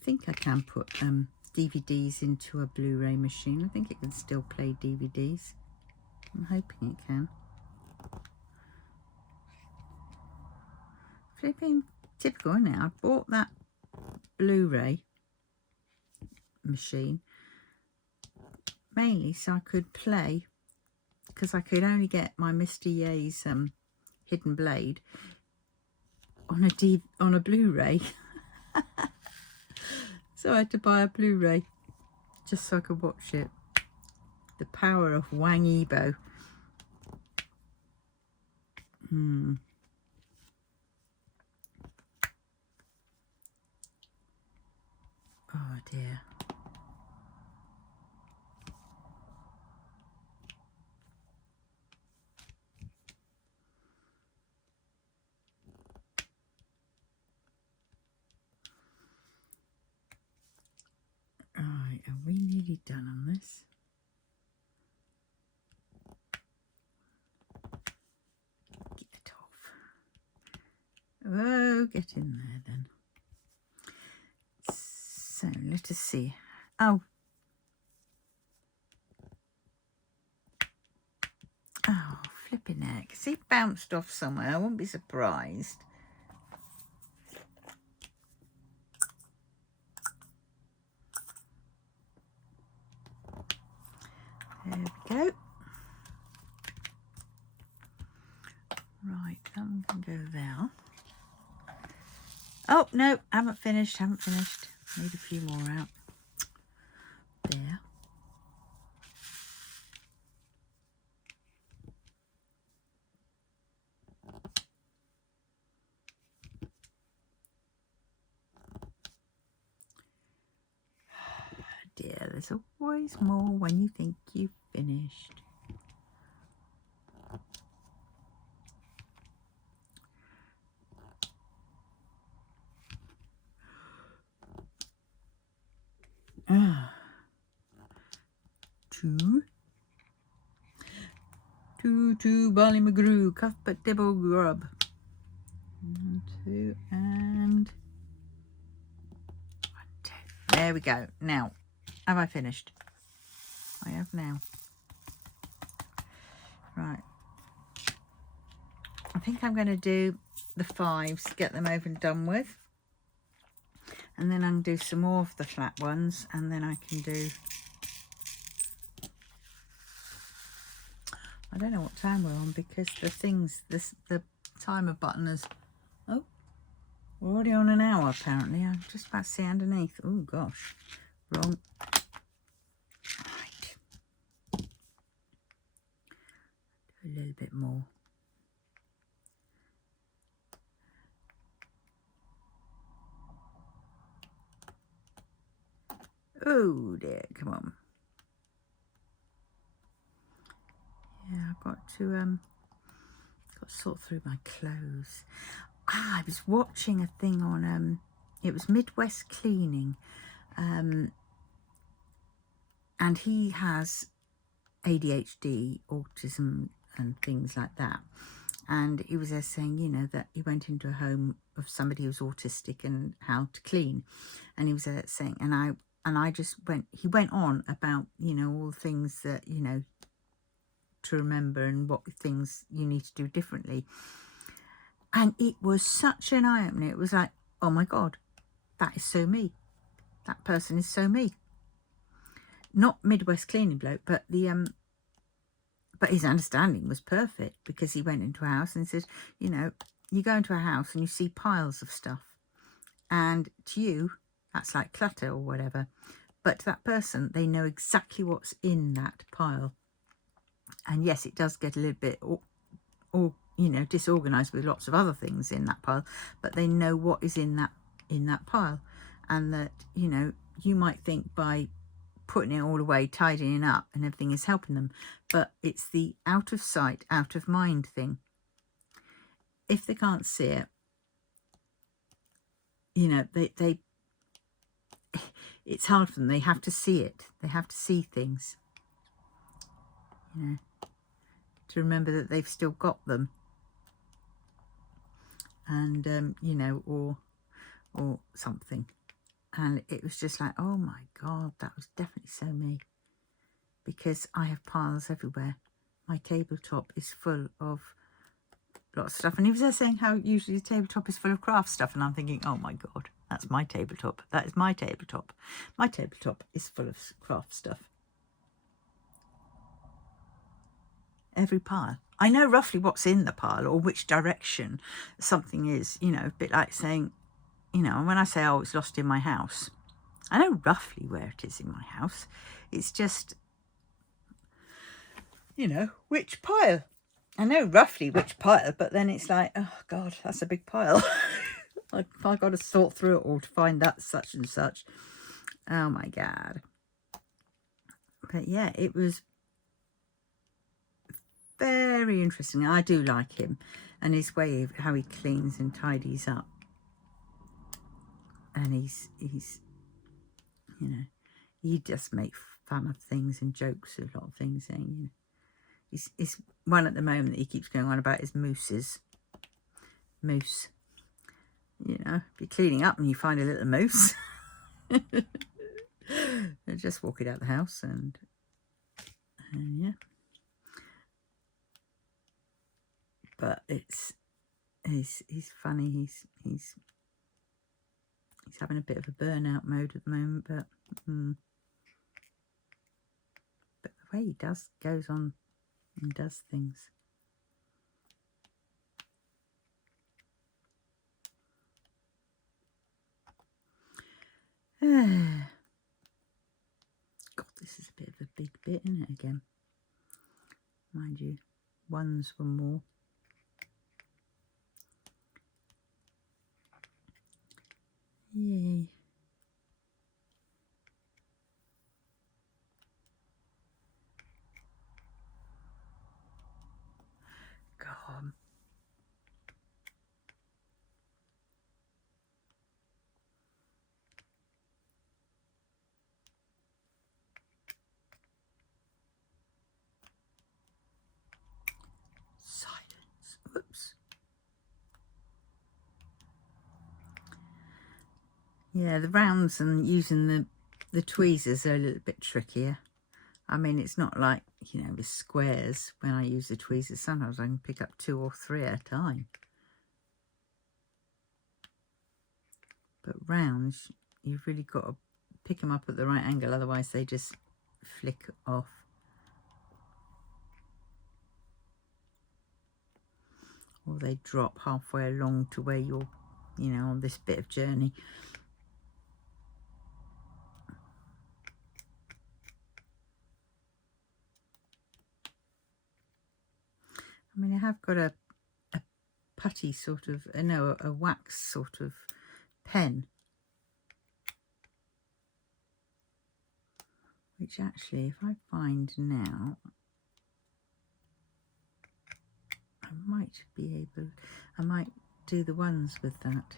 think I can put DVDs into a Blu-ray machine. I think it can still play DVDs. I'm hoping it can. Flipping typical, isn't it? I bought that Blu-ray machine mainly so I could play, because I could only get my Mr. Ye's Hidden Blade on a Blu-ray. So I had to buy a Blu-ray just so I could watch it. The power of WiP. Oh dear. Right, are we nearly done on this? Get it off. Oh, get in there then. So let us see. Oh, flipping heck. See, it bounced off somewhere. I wouldn't be surprised. There we go. Right, that one can go there. Oh, no, haven't finished. Need a few more out. There. Dear, there's always more when you think you've finished. Two Barley McGrew, Cuthbert Dibble Grub. 1, 2, and 1, 2. There we go. Now, have I finished? I have now. Right. I think I'm going to do the 5s, get them over and done with. And then I can do some more of the flat ones, and then I can do... I don't know what time we're on because the timer button is... Oh, we're already on an hour apparently. I'm just about to see underneath. Oh gosh, wrong. Right. Do a little bit more. Oh dear, come on. Yeah, I've got to sort through my clothes. I was watching a thing on it was Midwest Cleaning, and he has ADHD, autism and things like that, and he was there saying, you know, that he went into a home of somebody who's autistic and how to clean, and he was there saying, and I just went, he went on about, you know, all the things that, you know, to remember and what things you need to do differently. And it was such an eye-opener. It was like, oh my God, that is so me. That person is so me. Not Midwest Cleaning bloke, but the but his understanding was perfect, because he went into a house and says, you know, you go into a house and you see piles of stuff, and to you that's like clutter or whatever, but to that person, they know exactly what's in that pile. And yes, it does get a little bit or you know, disorganized with lots of other things in that pile, but they know what is in that pile. And that, you know, you might think by putting it all away, tidying up and everything is helping them, but it's the out of sight, out of mind thing. If they can't see it, you know, they it's hard for them. They have to see it. They have to see things, you know, to remember that they've still got them. And you know, or something. And it was just like, oh my God, that was definitely so me. Because I have piles everywhere. My tabletop is full of lots of stuff. And he was there saying how usually the tabletop is full of craft stuff. And I'm thinking, oh my God, that's my tabletop. That is my tabletop. My tabletop is full of craft stuff. Every pile. I know roughly what's in the pile or which direction something is, you know, a bit like saying, you know, when I say, oh, it's lost in my house, I know roughly where it is in my house. It's just, you know, which pile. I know roughly which pile, but then it's like, oh God, that's a big pile. I got to sort through it all to find that such and such. Oh my God. But yeah, it was very interesting. I do like him and his way of how he cleans and tidies up. And he's you know, he just makes fun of things and jokes of a lot of things, saying, you know, he's one at the moment that he keeps going on about is mooses. Moose. You know, if you're cleaning up and you find a little moose, just walk it out the house and yeah. But he's funny. He's having a bit of a burnout mode at the moment, but the way he goes on and does things. God, this is a bit of a big bit, isn't it, again? Mind you, ones were more. Yay. God. Silence. Whoops. Yeah, the rounds and using the tweezers are a little bit trickier. I mean, it's not like, you know, the squares. When I use the tweezers, sometimes I can pick up 2 or 3 at a time. But rounds, you've really got to pick them up at the right angle, otherwise they just flick off. Or they drop halfway along to where you're, you know, on this bit of journey. I mean, I have got a putty sort of, no, a wax sort of pen. Which actually, if I find now, I might be able, I might do the ones with that.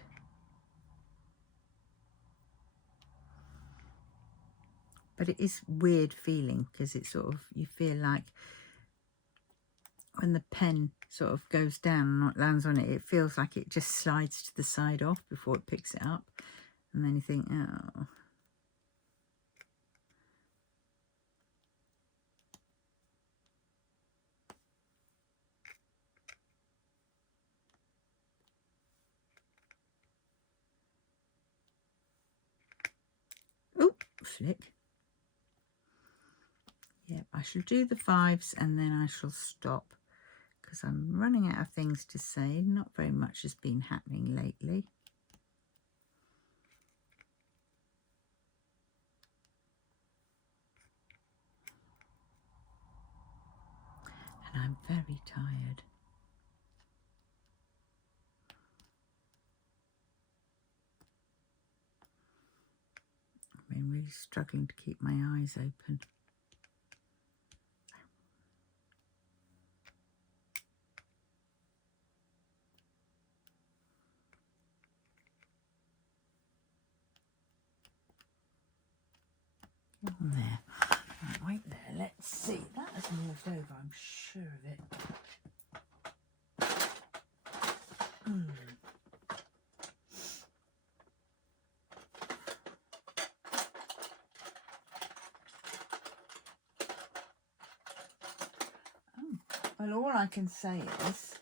But it is weird feeling because it's sort of, you feel like when the pen sort of goes down and lands on it, it feels like it just slides to the side off before it picks it up. And then you think, oh. Oop, flick. Yeah, I shall do the 5s and then I shall stop because I'm running out of things to say. Not very much has been happening lately. And I'm very tired. I've been really struggling to keep my eyes open. There. Right, wait there. Let's see. That has moved over, I'm sure of it. Well, all I can say is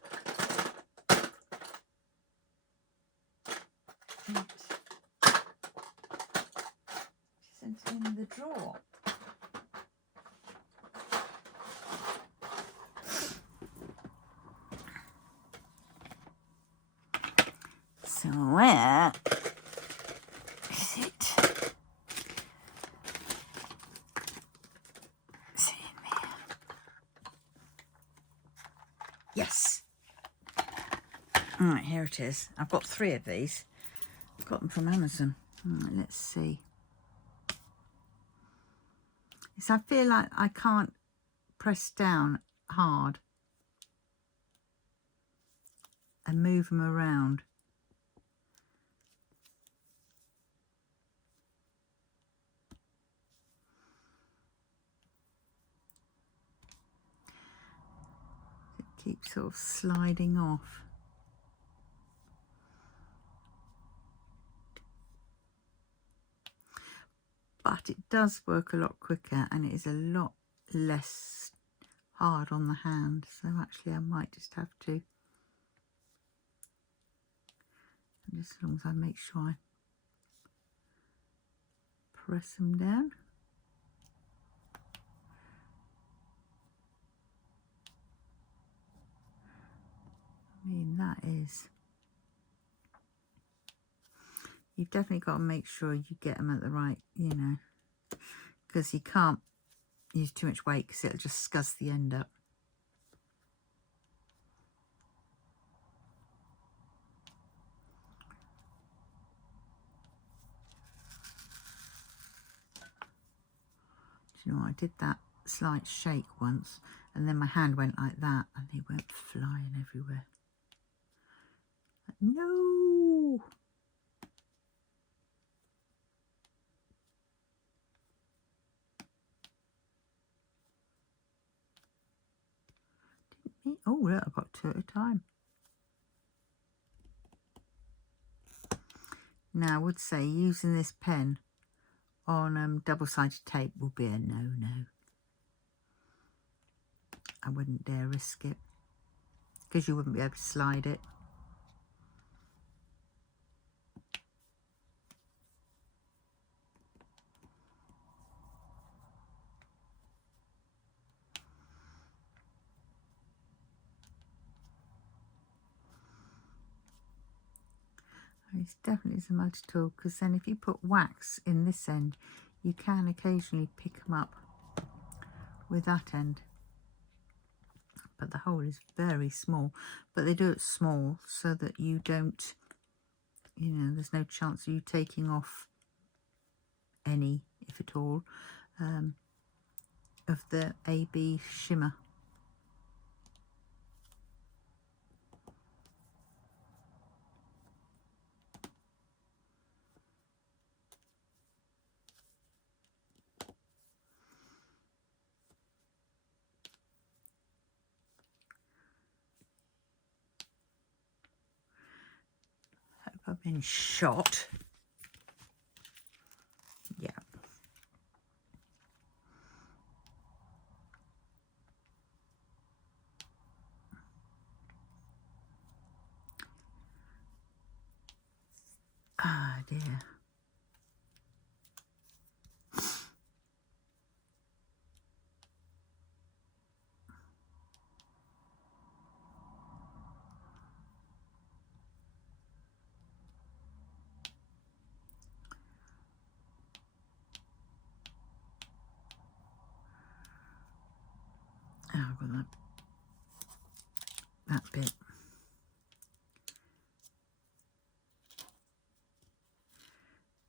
it isn't in the drawer. So where is it? Is it in there? Yes. All right, here it is. I've got 3 of these. I've got them from Amazon. All right, let's see. So I feel like I can't press down hard and move them around. It keeps sort of sliding off. But it does work a lot quicker and it is a lot less hard on the hand. So actually I might just have to, just as long as I make sure I press them down. I mean, that is, you've definitely got to make sure you get them at the right, you know, because you can't use too much weight because it'll just scuzz the end up. Do you know, I did that slight shake once and then my hand went like that and they went flying everywhere. Like, no! Oh, look, I've got 2 at a time. Now, I would say using this pen on double-sided tape will be a no-no. I wouldn't dare risk it because you wouldn't be able to slide it. It's definitely a multi-tool because then if you put wax in this end, you can occasionally pick them up with that end. But the hole is very small, but they do it small so that you don't, you know, there's no chance of you taking off any, if at all, of the AB shimmer. Hope I've been shot. Yeah. Ah, dear. Oh, I've got that bit.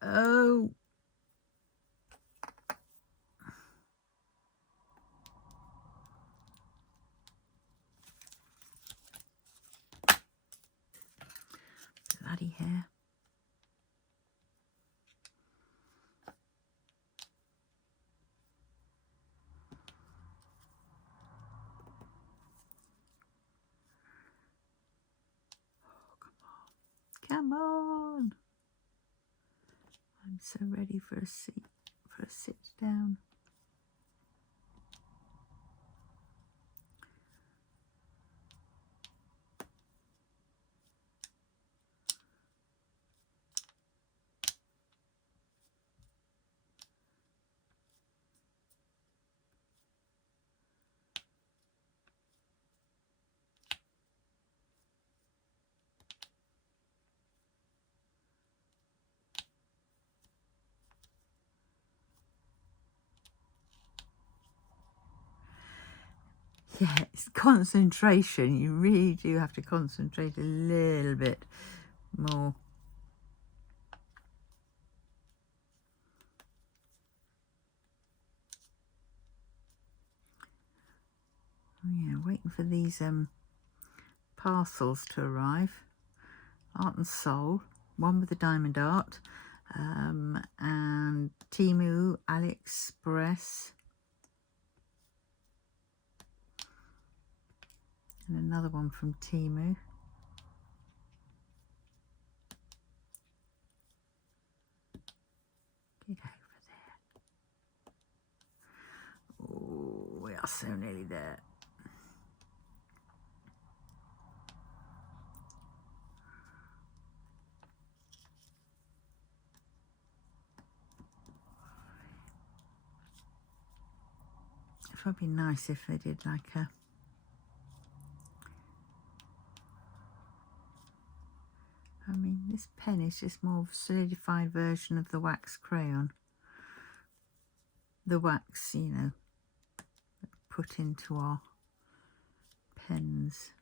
Oh. Bloody hair. Come on. I'm so ready for a seat, for a sit down. Yeah, it's concentration. You really do have to concentrate a little bit more. Oh, yeah, waiting for these parcels to arrive. Art and Soul, one with the diamond art, and Temu, AliExpress, and another one from Temu. Get over there. Oh, we are so nearly there. It would be nice if they did like a I mean, this pen is just more of a solidified version of the wax crayon. The wax, you know, put into our pens.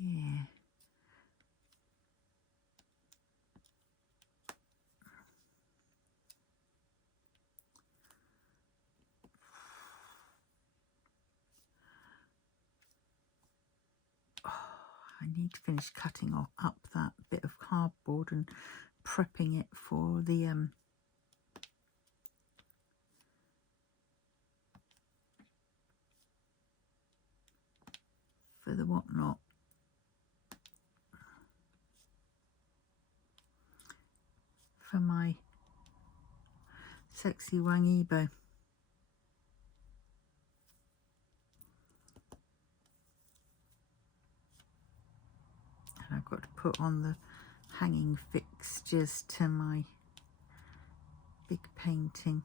Yeah. I need to finish cutting up that bit of cardboard and prepping it for the whatnot. For my sexy Wangibo. And I've got to put on the hanging fixtures to my big painting.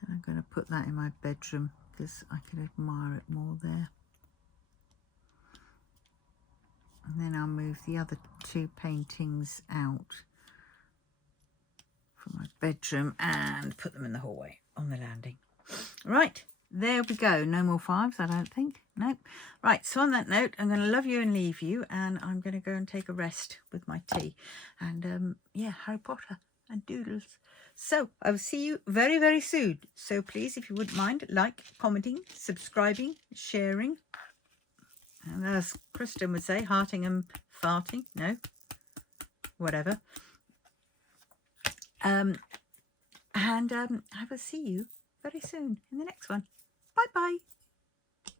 And I'm going to put that in my bedroom because I can admire it more there. And then I'll move the other two paintings out from my bedroom and put them in the hallway on the landing. Right, there we go. No more fives, I don't think. Nope. Right, so on that note, I'm going to love you and leave you, and I'm going to go and take a rest with my tea. And yeah, Harry Potter and doodles. So I will see you very, very soon. So please, if you wouldn't mind, like, commenting, subscribing, sharing. And as Kristen would say, hearting and farting. No, whatever. And I will see you very soon in the next one. Bye bye.